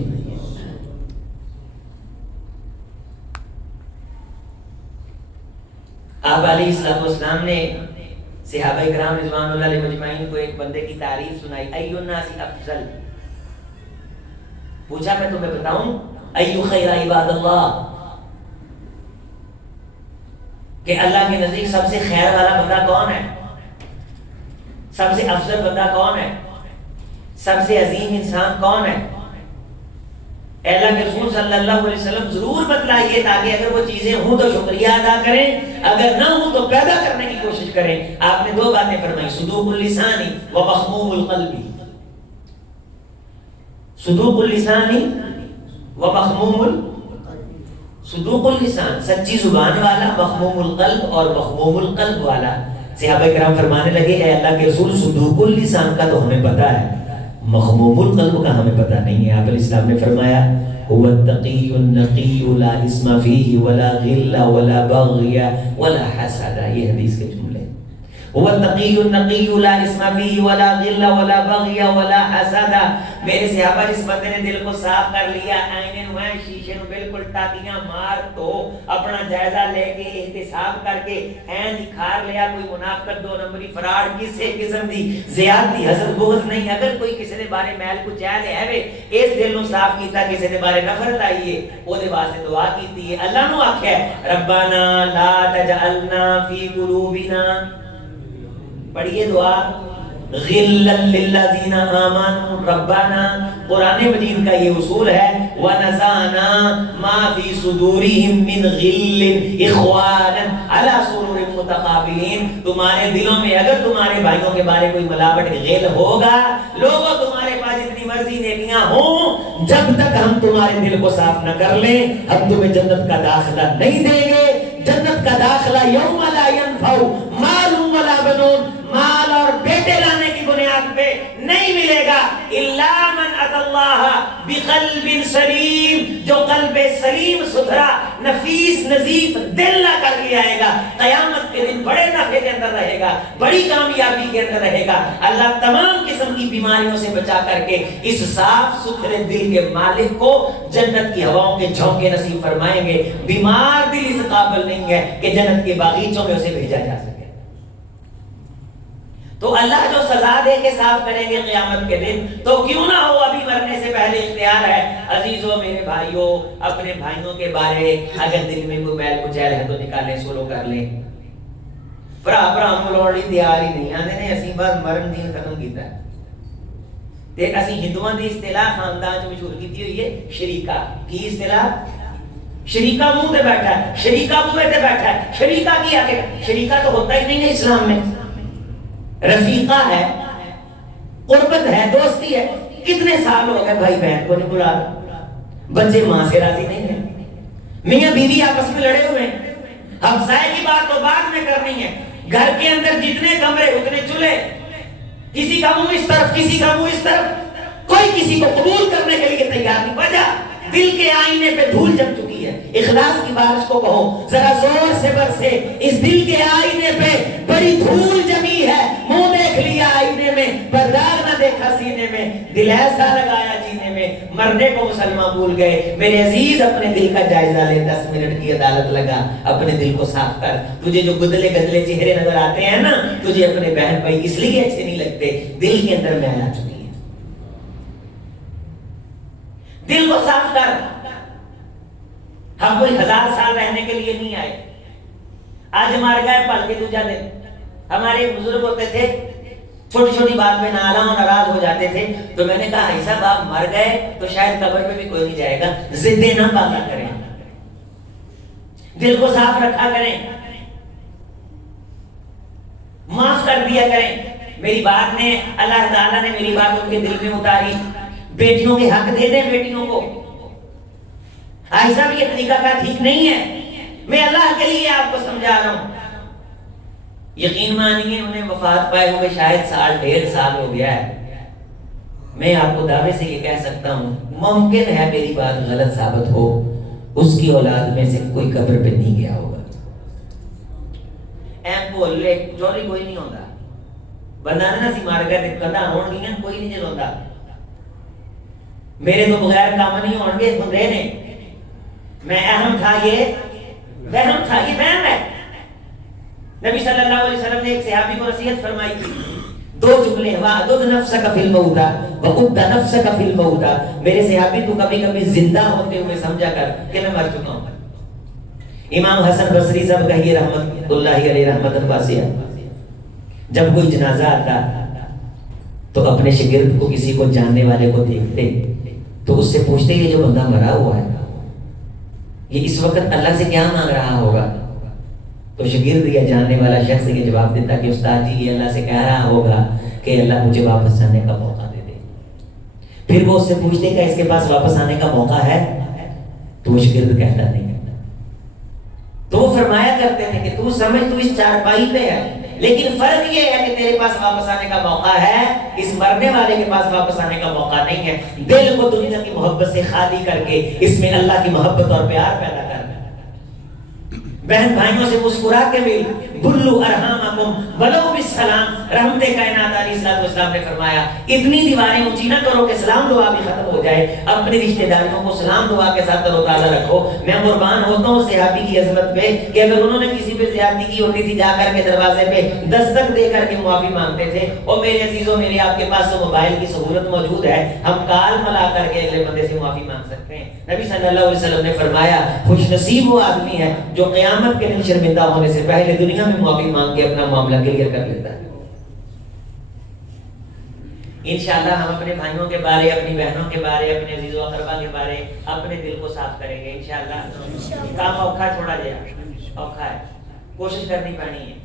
آپ علیہ السلام نے صحابہ کرام رضوان اللہ علیہ مجمعین کو ایک بندے کی تعریف سنائی، ایو الناس افضل. پوچھا میں تمہیں بتاؤں ایو خیر عباد اللہ، کہ اللہ کے نزدیک سب سے خیر والا بندہ کون ہے، سب سے افضل بندہ کون ہے، سب سے عظیم انسان کون ہے؟ اللہ کے رسول صلی اللہ علیہ وسلم ضرور بتلائیے تاکہ اگر وہ چیزیں ہوں تو شکریہ ادا کریں، اگر نہ ہوں تو پیدا کرنے کی کوشش کریں. آپ نے 2 باتیں فرمائی، صدوق اللسانی و مخموم القلبی. صدوق اللسانی و مخموم صدوق اللسان، سچی زبان والا، مخموم القلب اور مخموم القلب والا. صحابہ کرام فرمانے لگے اے اللہ کے رسول صدوق اللسان کا تو ہمیں پتا ہے، مخموم القلب کا ہمیں پتا نہیں ہے. آپ علیہ السلام نے فرمایا هو التقی النقی لا اسم فیہ ولا غل ولا بغی ولا حسد. یہ حدیث کے جملے هو التقی النقی لا اسم فیہ ولا غل ولا بغی ولا حسد. میرے صحابہ جس بندے نے دل کو صاف کر لیا، آئینے نوائے شیشے نو بالکل ٹاکیاں مار تو اپنا جائزہ لے کے احتساب کر کے این دکھار لیا، کوئی منافقت 2 نمبری فراڈ کسے قسم دی زیادتی حسد بغض نہیں. اگر کوئی کسی نے بارے محل کو چاہ لے ہے اس دل نو صاف کیتا، کسی نے بارے نفرت آئیے وہ دے واسطے دعا کیتی ہے. اللہ نو آکھے ربنا لا تجعلنا فی قلوبنا، پڑھئے دعا، غلا للذین آمنوا ربنا. قرآن مجید کا یہ اصول ہے وَنَزَعْنَا مَا فِي صُدُورِهِم مِّن غِلٍّ إِخْوَانًا عَلَى سُرُرٍ مُتَقَابِلِينَ. تمہارے دلوں میں اگر تمہارے بھائیوں کے بارے کوئی ملاوٹ غل ہوگا، لوگوں تمہارے پاس جتنی مرضی نیکیاں ہوں، جب تک ہم تمہارے دل کو صاف نہ کر لیں ہم تمہیں جنت کا داخلہ نہیں دیں گے. جنت کا داخلہ یوم لا ينفع مال ولا بنون، مال اور بیٹے لانے کی بنیاد پہ نہیں ملے گا. الا من اتى اللہ بقلب سلیم، جو قلب سلیم ستھرا نفیس نظیف دل لا کر کے آئے گا، قیامت کے دن بڑے نفع کے اندر رہے گا، بڑی کامیابی کے اندر رہے گا. اللہ تمام قسم کی بیماریوں سے بچا کر کے اس صاف ستھرے دل کے مالک کو جنت کی ہواؤں کے جھونکے نصیب فرمائیں گے. بیمار دل اس قابل نہیں ہے کہ جنت کے باغیچوں میں اسے بھیجا جا سکے. تو اللہ جو سزا دے کے صاف کریں گے قیامت کے دن، تو کیوں نہ ہو ابھی مرنے سے پہلے اختیار ہے. عزیزو میرے بھائیو، اپنے بھائیوں کے بارے اگر دل میں کوئی میل کچیل ہے تو نکالیں، سولو کر لیں. برا ملوڑی تیار ہی نہیں آنے نے اسی بات مرم دین ختم کیتا ہے. تے اسی ہندوان دی اصطلاح خاندان جو مشہور کی ہوئی ہے شریکہ. کی اصطلاح؟ شریکہ منہ تے بیٹھا ہے، شریکہ منہ تے بیٹھا ہے. شریکہ کی آگے شریکہ تو ہوتا ہی نہیں ہے اسلام میں. رفیقہ ہے، قربت ہے، دوستی ہے. کتنے سال ہو گئے بھائی بہن کو نہیں بلا، بچے ماں سے راضی نہیں ہیں، میاں بیوی آپس میں لڑے ہوئے ہیں. ہمسائے کی بات تو بعد میں کرنی ہے، گھر کے اندر جتنے کمرے اتنے چولہے، کسی کا منہ اس طرف کسی کا منہ اس طرف، کوئی کسی کو قبول کرنے کے لیے تیار نہیں. وجہ دل کے آئینے پہ دھول جم چکی ہے. اخلاص کی بارش کو کہو ذرا زور سے برسے، اس دل کے آئینے پہ بڑی دھول جمی ہے، منہ دیکھ لیا آئینے میں پر داغ نہ دیکھا سینے میں، دل ایسا لگایا جینے میں مرنے کو مسلمان بھول گئے۔ میرے عزیز اپنے دل کا جائزہ لے، 10 منٹ کی عدالت لگا، اپنے دل کو صاف کر۔ تجھے جو گدلے گدلے چہرے نظر آتے ہیں نا، تجھے اپنے بہن بھائی اس لیے اچھے نہیں لگتے، دل کے اندر میل آ چکی ہے۔ دل کو صاف کر۔ ہم کوئی 1000 سال رہنے کے لیے نہیں آئے، آج مر گئے پل کے دوجا دن۔ ہمارے بزرگ ہوتے تھے چھوٹی چھوٹی بات میں ناراض و ناراض ہو جاتے تھے، تو میں نے کہا بھائی صاحب آپ مر گئے تو شاید قبر پہ بھی کوئی نہیں جائے گا، ضدیں نہ پالا کریں، دل کو صاف رکھا کریں، معاف کر دیا کریں۔ میری بات نے اللہ تعالیٰ نے میری بات ان کے دل میں اتاری، بیٹیوں کے حق دے دیں بیٹیوں کو۔ ایسا بھی یہ طریقہ کا ٹھیک نہیں ہے، میں اللہ کے لیے آپ کو سمجھا رہا ہوں۔ یقین مانیے انہیں وفات پائے ہوئے شاید 1.5 سال ہو گیا ہے۔ میں آپ کو دعوے سے یہ کہہ سکتا ہوں ممکن ہے میری بات غلط ثابت ہو، اس کی اولاد میں سے کوئی قبر پہ نہیں گیا ہوگا۔ ایم بولے چوری کوئی نہیں ہوتا، بندہ نے سی مار گیا کدا ہون گیا کوئی نہیں جلوندا، میرے تو بغیر کام نہیں ہون گے بندے نے، میں اہم تھا یہ وہم تھا یہ وہم ہے۔ نبی صلی اللہ علیہ وسلم نے ایک صحابی کو نصیحت فرمائی تھی، 2 جملے، وَعْدُدْ نَفْسَكَ فِي الْمَوْتَى وَقُدَّ نَفْسَكَ فِي الْمَوْتَى، میرے صحابی تو کبھی کبھی زندہ ہوتے ہوئے سمجھا کر کہ میں مر چکا ہوں۔ امام حسن بصری صاحب کہیے رحمت اللہ علیہ رحمت واسعہ، جب کوئی جنازہ آتا تو اپنے شاگرد کو کسی کو جاننے والے کو دیکھتے تو اس سے پوچھتے یہ جو بندہ مرا ہوا ہے یہ اس وقت اللہ سے کیا مانگ رہا ہوگا؟ تو شاگرد یا جاننے والا شخص یہ جواب دیتا کہ استاد جی یہ اللہ سے کہہ رہا ہوگا کہ اللہ مجھے واپس جانے کا موقع دے دے۔ پھر وہ اس سے پوچھتے کہ اس کے پاس واپس آنے کا موقع ہے؟ تو وہ شاگرد کہتا نہیں۔ تو وہ فرمایا کرتے تھے کہ تو سمجھ تو اس چارپائی پہ ہے، لیکن فرق یہ ہے کہ تیرے پاس واپس آنے کا موقع ہے، اس مرنے والے کے پاس واپس آنے کا موقع نہیں ہے۔ دل کو دنیا کی محبت سے خالی کر کے اس میں اللہ کی محبت اور پیار پیدا کر۔ بہن بھائیوں سے مسکرا کے مل، بلو ارحامکم ولو بالسلام۔ رحمت کائنات علیہ الصلوۃ والسلام نے فرمایا اتنی دیواریں اونچی نہ کرو کہ سلام دعا بھی ختم ہو جائے، اپنے رشتہ داروں کو سلام دعا کے ساتھ تر و تازہ رکھو۔ میں قربان ہوتا ہوں صحابی کی عظمت پہ کہ اگر انہوں نے کسی پہ زیادتی کی ہوتی تھی جا کر کے دروازے پہ دستک دے کر کے معافی مانگتے تھے۔ اور میرے عزیزوں میرے آپ کے پاس تو موبائل کی سہولت موجود ہے، ہم کال ملا کر کے اگلے بندے سے معافی مانگ سکتے ہیں۔ نبی صلی اللہ علیہ وسلم نے فرمایا خوش نصیب وہ آدمی ہے جو قیامت کے دن شرمندہ ہونے سے پہلے دنیا میں معافی مانگ کے اپنا معاملہ کلیئر کر لیتا ہے۔ انشاءاللہ ہم اپنے بھائیوں کے بارے، اپنی بہنوں کے بارے، اپنے عزیز و اقربا کے بارے اپنے دل کو صاف کریں گے انشاءاللہ۔ کام اوکھا تھوڑا جہا اوکھا ہے، کوشش کرنی پانی ہے۔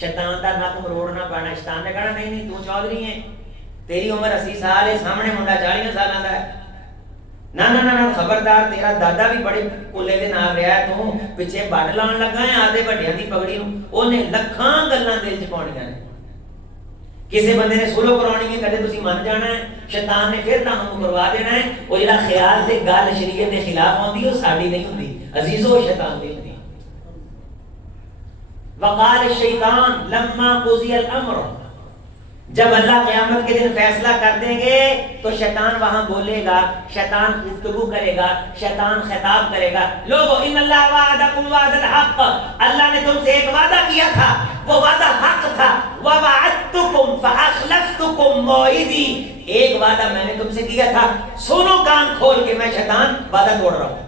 شیطان دا نک مروڑنا پڑنا، شیطان نے کہنا نہیں تو چودھری ہے، تیری عمر 80 سال ہے، سامنے منڈا 40 سال دا ہے، نہ نہ نہ خبردار، تیرا دادا بھی بڑے کولے دے نال رہیا ہے، تو پیچھے بڑ لان لگا ہے آدھے بڑیاں دی پگڑی نوں، اونے لکھاں گلاں دل چ پاؤنیاں نے۔ کسی بندے نے سلو کرانی ہے، کدے تسی من جانا ہے، شیطان نے پھر تانوں کروا دینا ہے۔ وہ جڑا خیال تے گل شریعت دے خلاف ہوندی ہے، وہ ساڈی نہیں ہوندی عزیزو، شیطان دی ہوندی۔ وقال الشیطان لما قضی الامر، جب اللہ قیامت کے دن فیصلہ کر دیں گے تو شیطان وہاں بولے گا، شیطان گفتگو کرے گا، شیطان خطاب کرے گا، لوگو ان اللہ وعدکم وعد الحق، اللہ نے تم سے ایک وعدہ کیا تھا، وہ وعدہ حق تھا، ووعدتکم فاخلفتکم موعدی، ایک وعدہ میں نے تم سے کیا تھا، سنو کان کھول کے، میں شیطان وعدہ توڑ رہا ہوں۔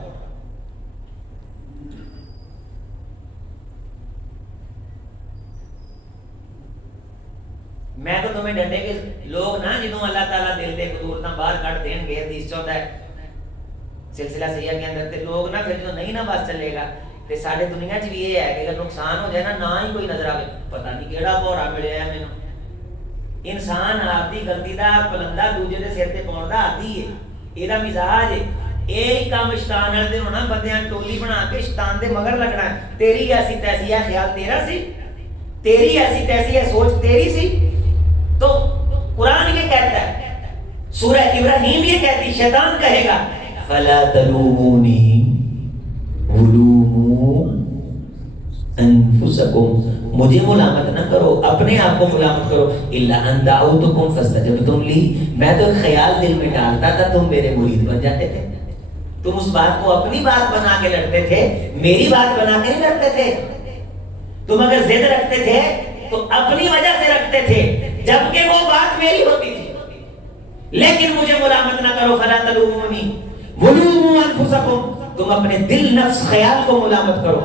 میں تو تمہیں ڈنڈے کے لوگ نہ جنہوں اللہ تعالیٰ دل دے قدورتاں باہر کٹ دیں گے، حدیث چوتھا ہے سلسلہ سیاح کے اندر، تے لوگ نہ پھر جو نہیں نہ بس چلے گا، تے سارے دنیا چ بھی یہ ہے کہ اگر نقصان ہو جائے نہ ہی کوئی نظر آئے، پتہ نہیں کیڑا بھورا ملیا ہے مینوں۔ انسان آپ دی غلطی دا پلندہ دوجے دے سر تے پاؤن دا عادی ہے، یہ مزاج ہے۔ ایک کام شیطان والے دن ہونا، بندیاں ٹولی بنا کے شیطان دے مگر لگنا ہے، تیری ایسی تیسی ہے خیال تیرا سی، تیری ایسی تیسی ہے سوچ تیری سی۔ تو قرآن یہ کہتا ہے، سورہ ابراہیم یہ کہتی، شیطان کہے گا فَلَا تَلُومُونِي انفسکم، مجھے ملامت نہ کرو، اپنے آپ کو ملامت کرو، الا ان دعوتکم فاستجبتم لی، میں تو خیال دل میں ڈالتا تھا تم میرے مرید بن جاتے تھے، تم اس بات کو اپنی بات بنا کے لڑتے تھے، میری بات بنا کے نہیں لڑتے تھے، تم اگر ضد رکھتے تھے تو اپنی وجہ سے رکھتے تھے جبکہ وہ بات میری ہوتی تھی، لیکن مجھے ملامت نہ کرو، فلا تلومونی ولوموا انفسکم، تم اپنے دل نفس خیال کو ملامت کرو،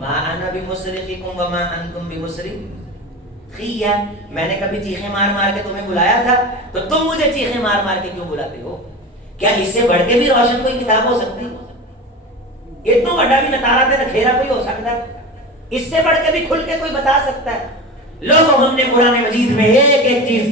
ما انا بمصرخکم وما انتم بمصرخی، میں نے کبھی چیخیں مار مار کے تمہیں بلایا تھا تو تم مجھے چیخیں مار مار کے کیوں بلاتے ہو؟ کیا اس سے بڑھ کے بھی روشن کوئی کتاب ہو سکتی؟ اتنا بڑا بھی نتارا تے نکھیرا کوئی ہو سکتا ہے؟ اس سے بڑھ کے بھی کھل کے کوئی بتا سکتا ہے؟ لوگوں ہم نے قرآن مجید میں ایک ایک چیز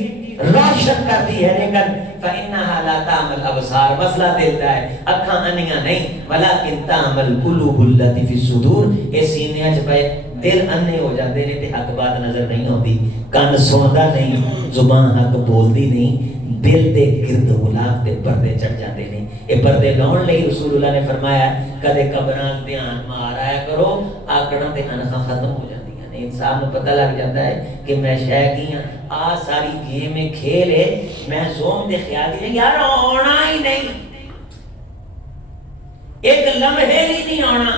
روشن کر دی ہے، لیکن فَإِنَّهَا لَا تَعْمَى الْأَبْصَارُ، مسئلہ دل کا ہے، اکھاں انیاں نہیں، وَلَكِنْ تَعْمَى الْقُلُوبُ الَّتِي فِي الصُّدُورِ، اے سینے وچ پئے دل انے ہو جاندے نے تے حق بات نظر نہیں ہوندی، کان سندا نہیں، زبان حق بولدی نہیں، دل دے گرد غلاف دے پردے چڑھ جاتے ہیں۔ اے پردے لاؤن لئی رسول اللہ نے فرمایا کدے قبراں دھیان مار آیا کرو، آکڑاں تے انخاں ختم ہو جاندی ہیں، انسان کو پتہ لگ جاتا ہے کہ میں شے کی ہاں، آ ساری گیم میں کھیل ہے، میں زوم دے خیال دی یار آنا ہی نہیں، ایک لمحے ہی نہیں آنا،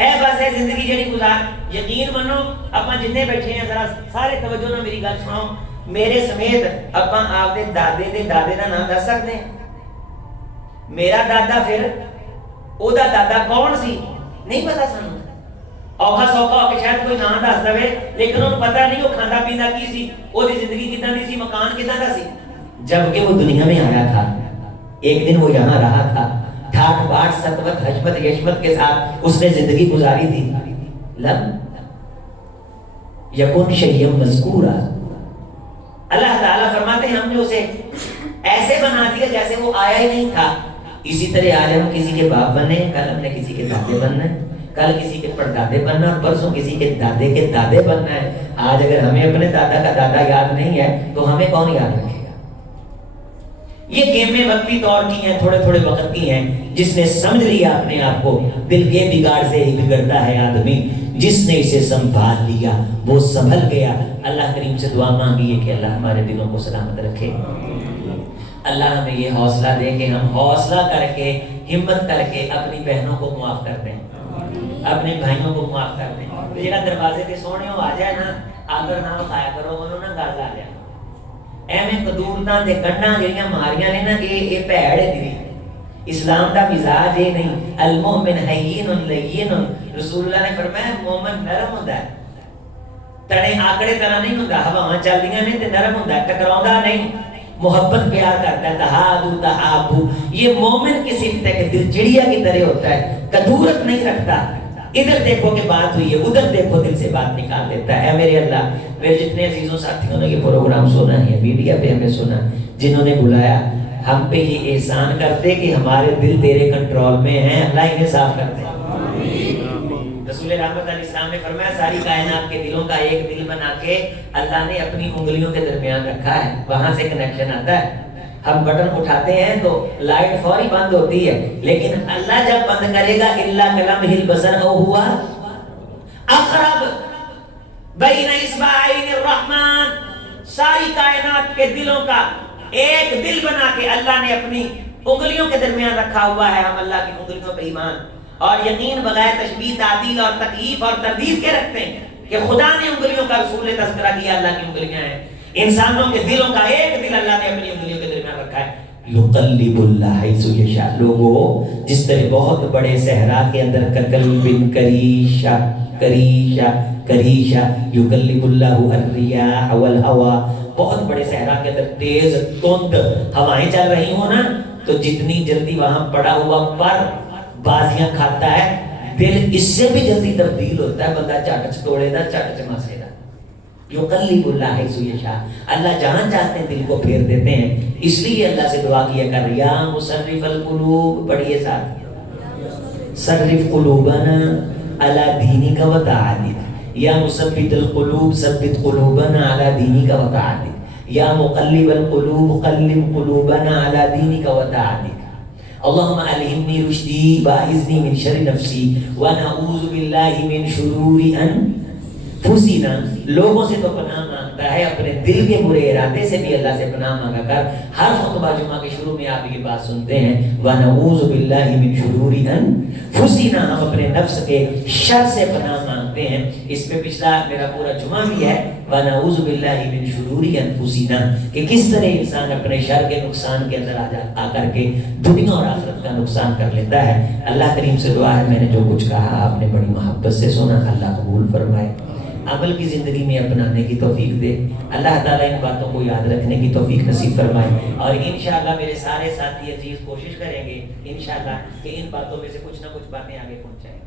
اے بس اے زندگی جڑی گزار، یقین منو اپاں جننے بیٹھے ہیں ذرا سارے توجہ نہ میری گل سنو، میرے سمیت اپاں آپ دے دادے دا نام دس سکتے ہیں؟ میرا دادا پھر او دا دادا کون سی نہیں پتا سانو، اوکھا سوکھا ہو کے شاید کوئی نام دس دے لیکن انہوں پتہ نہیں وہ کھانا پینا کی سی، وہ دی زندگی کتنا دی سی، مکان کتنا دا سی، جبکہ وہ دنیا میں آیا تھا، ایک دن وہ یہاں رہا تھا، ٹھاٹ باٹ ستوت حشمت یشمت کے ساتھ اس نے زندگی گزاری تھی، لم یکن شیئا مذکورا، اللہ تعالیٰ فرماتے ہیں ہم نے اسے ایسے بنا دیا جیسے وہ آیا ہی نہیں تھا۔ اسی طرح آج ہم کسی کے باپ بننے ہیں، کل ہم نے کسی کے دادے بننا ہے، کل کسی کے پردادے بننا اور پرسوں کسی کے دادے بننا ہے۔ آج اگر ہمیں اپنے دادا کا دادا یاد نہیں ہے تو ہمیں کون یاد رکھے گا؟ یہ گیمیں وقتی طور کی ہیں، تھوڑے تھوڑے وقت کی ہیں، جس نے سمجھ لیا اپنے آپ کو، دل کے بگاڑ سے ہی بگڑتا ہے آدمی، جس نے اسے سنبھال لیا وہ سنبھل گیا۔ اللہ کریم سے دعا مانگیے کہ اللہ ہمارے دلوں کو سلامت رکھے، اللہ ہمیں یہ حوصلہ دے کہ ہم حوصلہ کر کے ہمت کر کے اپنی بہنوں کو معاف کر دیں، اپنے بھائیوں کو معاف کر دیں۔ جہاں دروازے کے سونے ہو آ جائے نا، آگر نہ اٹھایا کرو، انہوں نے گل آ جائے ایویں قدورتاں تے گنڈاں جڑیاں ماریاں نے نا، یہ بھیڑ ہے۔ اسلام دا مزاج یہ نہیں، المؤمن حیین لین، رسول اللہ نے فرمایا مومن نرم ہوندا ہے، تڑے آکڑے طرح نہیں ہوندا، ہواواں چلدیاں نے تے نرم ہوندا ہے، ٹکراوندا نہیں، محبت پیار کرتا ہے، تہادو تحابو، یہ مومن کی صفت ہے کہ دل چڑیا کی طرح ہوتا ہے، کدورت نہیں رکھتا، ادھر دیکھو کہ بات ہوئی ہے ادھر دیکھو دل سے بات نکال دیتا ہے۔ اے میرے اللہ، میرے جتنے عزیزوں ساتھیوں نے یہ پروگرام سنا ہے، میڈیا پہ ہمیں سنا، جنہوں نے بلایا، ہم پہ یہ احسان کرتے کہ ہمارے دل تیرے کنٹرول میں ہیں، اللہ انہیں صاف کرتے ہیں۔ رسول رحمت علیہ السلام نے فرمایا ساری کائنات کے دلوں کا ایک دل بنا کے اللہ نے اپنی انگلیوں کے درمیان رکھا ہے، وہاں سے کنیکشن آتا ہے، ہم بٹن اٹھاتے ہیں تو لائٹ فوری بند ہوتی ہے، لیکن اللہ جب بند کرے گا اللہ کلمہ البصر او ہوا اقرب بین اصبعین الرحمن، ساری کائنات کے دلوں کا ایک دل بنا کے اللہ نے اپنی انگلیوں کے درمیان رکھا ہوا ہے۔ ہم اللہ کی انگلیوں پہ ایمان اور یقین بغیر تشبیہ تعطیل اور تکییف اور تردید کے رکھتے ہیں کہ خدا نے انگلیوں کا رسول نے تذکرہ کیا، اللہ کی انگلیاں ہیں، انسانوں کے دلوں کا ایک دل اللہ نے اپنی انگلیوں کے درمیان رکھا ہے۔ یقلب اللہ حیث یشاء، لوگوں جس طرح بہت بڑے صحرا کے اندر کقلب کریشہ کریشہ کریشہ یقلب اللہ الریاح والہوا، بہت بڑے صحرا کے اندر تیز تند ہوائیں چل رہی ہوں نا، تو جتنی جلدی وہاں پڑا ہوا پر بازیاں کھاتا ہے، دل اس سے بھی جلدی تبدیل ہوتا ہے، بندہ چٹ چتوڑے دا چٹ چماسے دا۔ یقلب اللہ حیث یشاء، اللہ جہاں چاہتے ہیں دل کو پھیر دیتے ہیں، اس لیے اللہ سے دعا کیا کر، یا مصرف القلوب، پڑھیے ساتھ، صرف قلوبنا علی دینک و طاعتک، یا مثبت القلوب ثبت قلوبنا علی دینک و طاعتک، یا مقلب القلوب قلب قلوبنا علی دینک و طاعتک۔ اللہم الہمنی رشدی واعذنی من شر نفسی ونعوذ باللہ من شرور انفسنا. لوگوں سے تو پناہ مانگتا ہے، اپنے دل کے برے ارادے سے بھی اللہ سے پناہ مانگا کر. ہر خطبہ جمعہ کے شروع میں آپ یہ بات سنتے ہیں وَنَعُوذُ بِاللَّهِ مِن شُرُورِ أَنفُسِنَا. ہم اپنے نفس کے شر سے پناہ مانگتے ہیں. اس پہ پچھلا میرا پورا جمعہ بھی ہے وَنَعُوذُ بِاللَّهِ مِن شُرُورِ أَنفُسِنَا، کہ کس طرح انسان اپنے شر کے نقصان کے اندر آ کر کے دنیا اور آخرت کا نقصان کر لیتا ہے. اللہ کریم سے دعا ہے میں نے جو کچھ کہا آپ نے بڑی محبت سے سنا، اللہ قبول فرمائے، عمل کی زندگی میں اپنانے کی توفیق دے. اللہ تعالیٰ ان باتوں کو یاد رکھنے کی توفیق نصیب فرمائے. اور انشاءاللہ میرے سارے ساتھی عزیز کوشش کریں گے انشاءاللہ کہ ان باتوں میں سے کچھ نہ کچھ باتیں آگے پہنچائیں.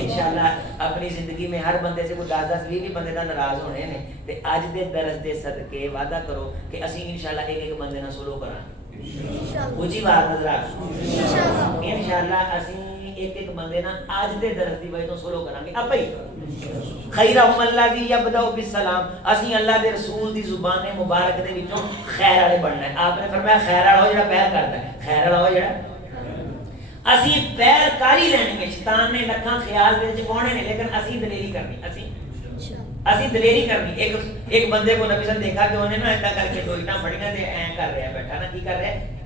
انشاءاللہ اپنی زندگی میں ہر بندے سے کوئی 10-10 20 بندے کا ناراض ہونے نے تے اج دے درس دے صدقے وعدہ کرو کہ اسی انشاءاللہ ایک بندے نال سلو کران. اونچی بات نظر آ انشاءاللہ اسی ایک بندے نال اج دے درس دی وجہ تو سلو کران گے. اپا ہی خیرہم الذی یبدأ بالسلام. اسی اللہ دے رسول دی زبان مبارک دے وچوں خیر والے بننا ہے. آپ نے فرمایا خیر والا ہو جڑا پہل کرتا ہے، خیر والا ہو جڑا اسی پہل کاری لینی ہے. شیطان نے لکھاں خیال دے وچ پاونے نے لیکن اسی دلیری کرنی، اسی دلیری کرنی. ایک بندے کو نبی صلی دیکھا کہ انہیں نا ایسا کر کے ڈوئیٹاں پھڑیاں تے ایਂ کر رہا ہے بیٹھا نا کی کر رہا ہے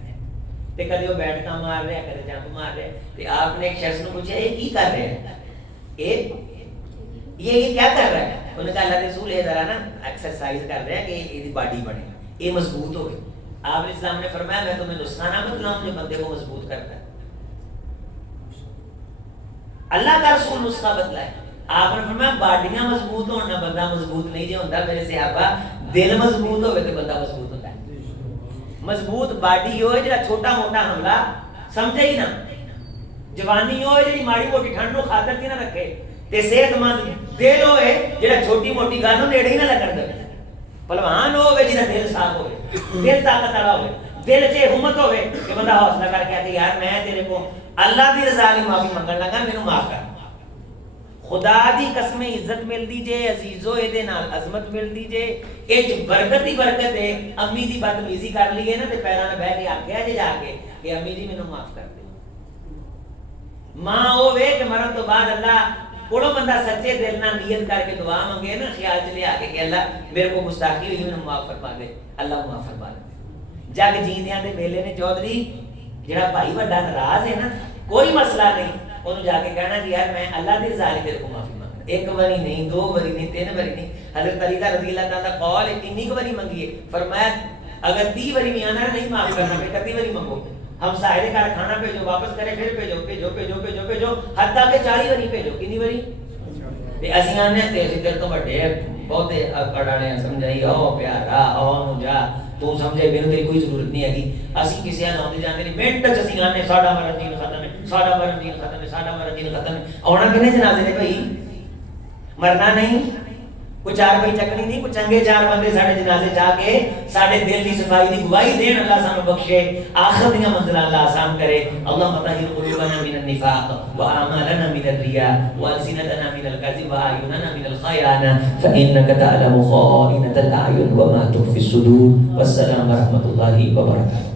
تے کدے وہ بیٹھکا مار رہا ہے کدے جمپ مار رہا ہے. تے آپ نے ایک شخص نے پوچھا یہ کی کر رہے ہیں، یہ کیا کر رہا ہے؟ انہوں نے کہا اللہ رسول یہ ذرا نا ایکسرسائز کر رہے ہیں کہ یہ باڈی بنے، یہ مضبوط ہو گئی. آپ علیہ السلام نے فرمایا میں تمہیں نسخہ نہ بتلاؤں جو بندے کو مضبوط کرتا ہے. اللہ کا رسول نسخہ بتلائے. آپ نے فرمایا باڈیاں مضبوط ہونا بندہ مضبوط نہیں جو ہوتا. میرے صحابہ دل مضبوط ہوئے تو بندہ مضبوط ہوتا ہے. مضبوط باڈی ہوئے جڑا چھوٹا موٹا حملہ سمجھے ہی نہ، جوانی ہوئے جڑی ماڑی موٹی ٹھنڈ نو خاطر کی نہ رکھے، تے صحت مند دل ہوئے جڑا چھوٹی موٹی گل نوں نیڑے ہی نہ لگن دے. پہلوان ہوئے جڑا دل صاف ہوئے، دل طاقت والا ہوئے، دل چ ہمت ہوئے کہ بندہ حوصلہ کر کے کہ یار میں تیرے کو اللہ دی رضا لئی معافی منگن لگا، مینوں معاف کر. خدا دی قسم عزت ملدی جے عزیزو اے دے نال عظمت ملدی جے. اے برکت ہی برکت ہے. امی دی بدتمیزی کر لیے نا تے پیراں نال بیٹھ کے آکھیا جے جا کے کہ امی جی مینوں معاف کر دے. ماں ہوے کہ مرن تو بعد اللہ کوڑو بندہ سچے دل نال نیت کر کے دعا منگے نا خیال چ لے آ کے کہ اللہ میرے کو گستاخی ہوئی مینوں معاف فرما دے، اللہ معاف فرما دے. جگ جیندیاں دے میلے نے چودھری جڑا بھائی بڑا ناراض ہے نا کوئی مسئلہ نہیں، انہوں جا کے کہنا کہ یار میں اللہ دی رضا لئی تیرے کو معافی مانگدا. ایک باری نہیں، دو باری نہیں، تین باری نہیں. حضرت علی رضی اللہ تعالیٰ قول ہے کتنی باری منگی ہے؟ فرمایا اگر 30 باری نہیں آنا نہیں معاف کرنا پھر 31 باری منگو. ہم سائے گھر کھانا بھیجو واپس کرے پھر بھیجو بھیجو بھیجو بھیجو بھیجو حتیٰ کہ 40 باری بھیجو. کتنی باری؟ تے اسی آنے تے اسی تیرے تو بڑے بہتے اڑانے سمجھائی او پیارا او نو جا تو سمجھے مینوں تیری کوئی ضرورت نہیں ہے. اسی کسی نال آندے جاندے نہیں منٹ چ اسی آنے ساڈا مرن دین ختم ہے، ساڈا مرن دین ختم ہے، ساڈا مرن دین ختم ہے. آنا کنے جنازے نے بھائی مرنا نہیں. کوئی چار بھائی چکنی نہیں، کوئی چنگے چار بندے ساڈے جنازے جا کے ساڈے دل کی صفائی دی گواہی دین. اللہ سانو بخشے، آخرت دیاں منزلاں اللہ آسان کرے. اللهم طهر قلوبنا من النفاق واعمالنا من الرياء والسنتنا من الكذب واعيننا من الخيانه فانك تعلم خائنة الاعين وما تخفي الصدور. والسلام ورحمة الله وبركاته.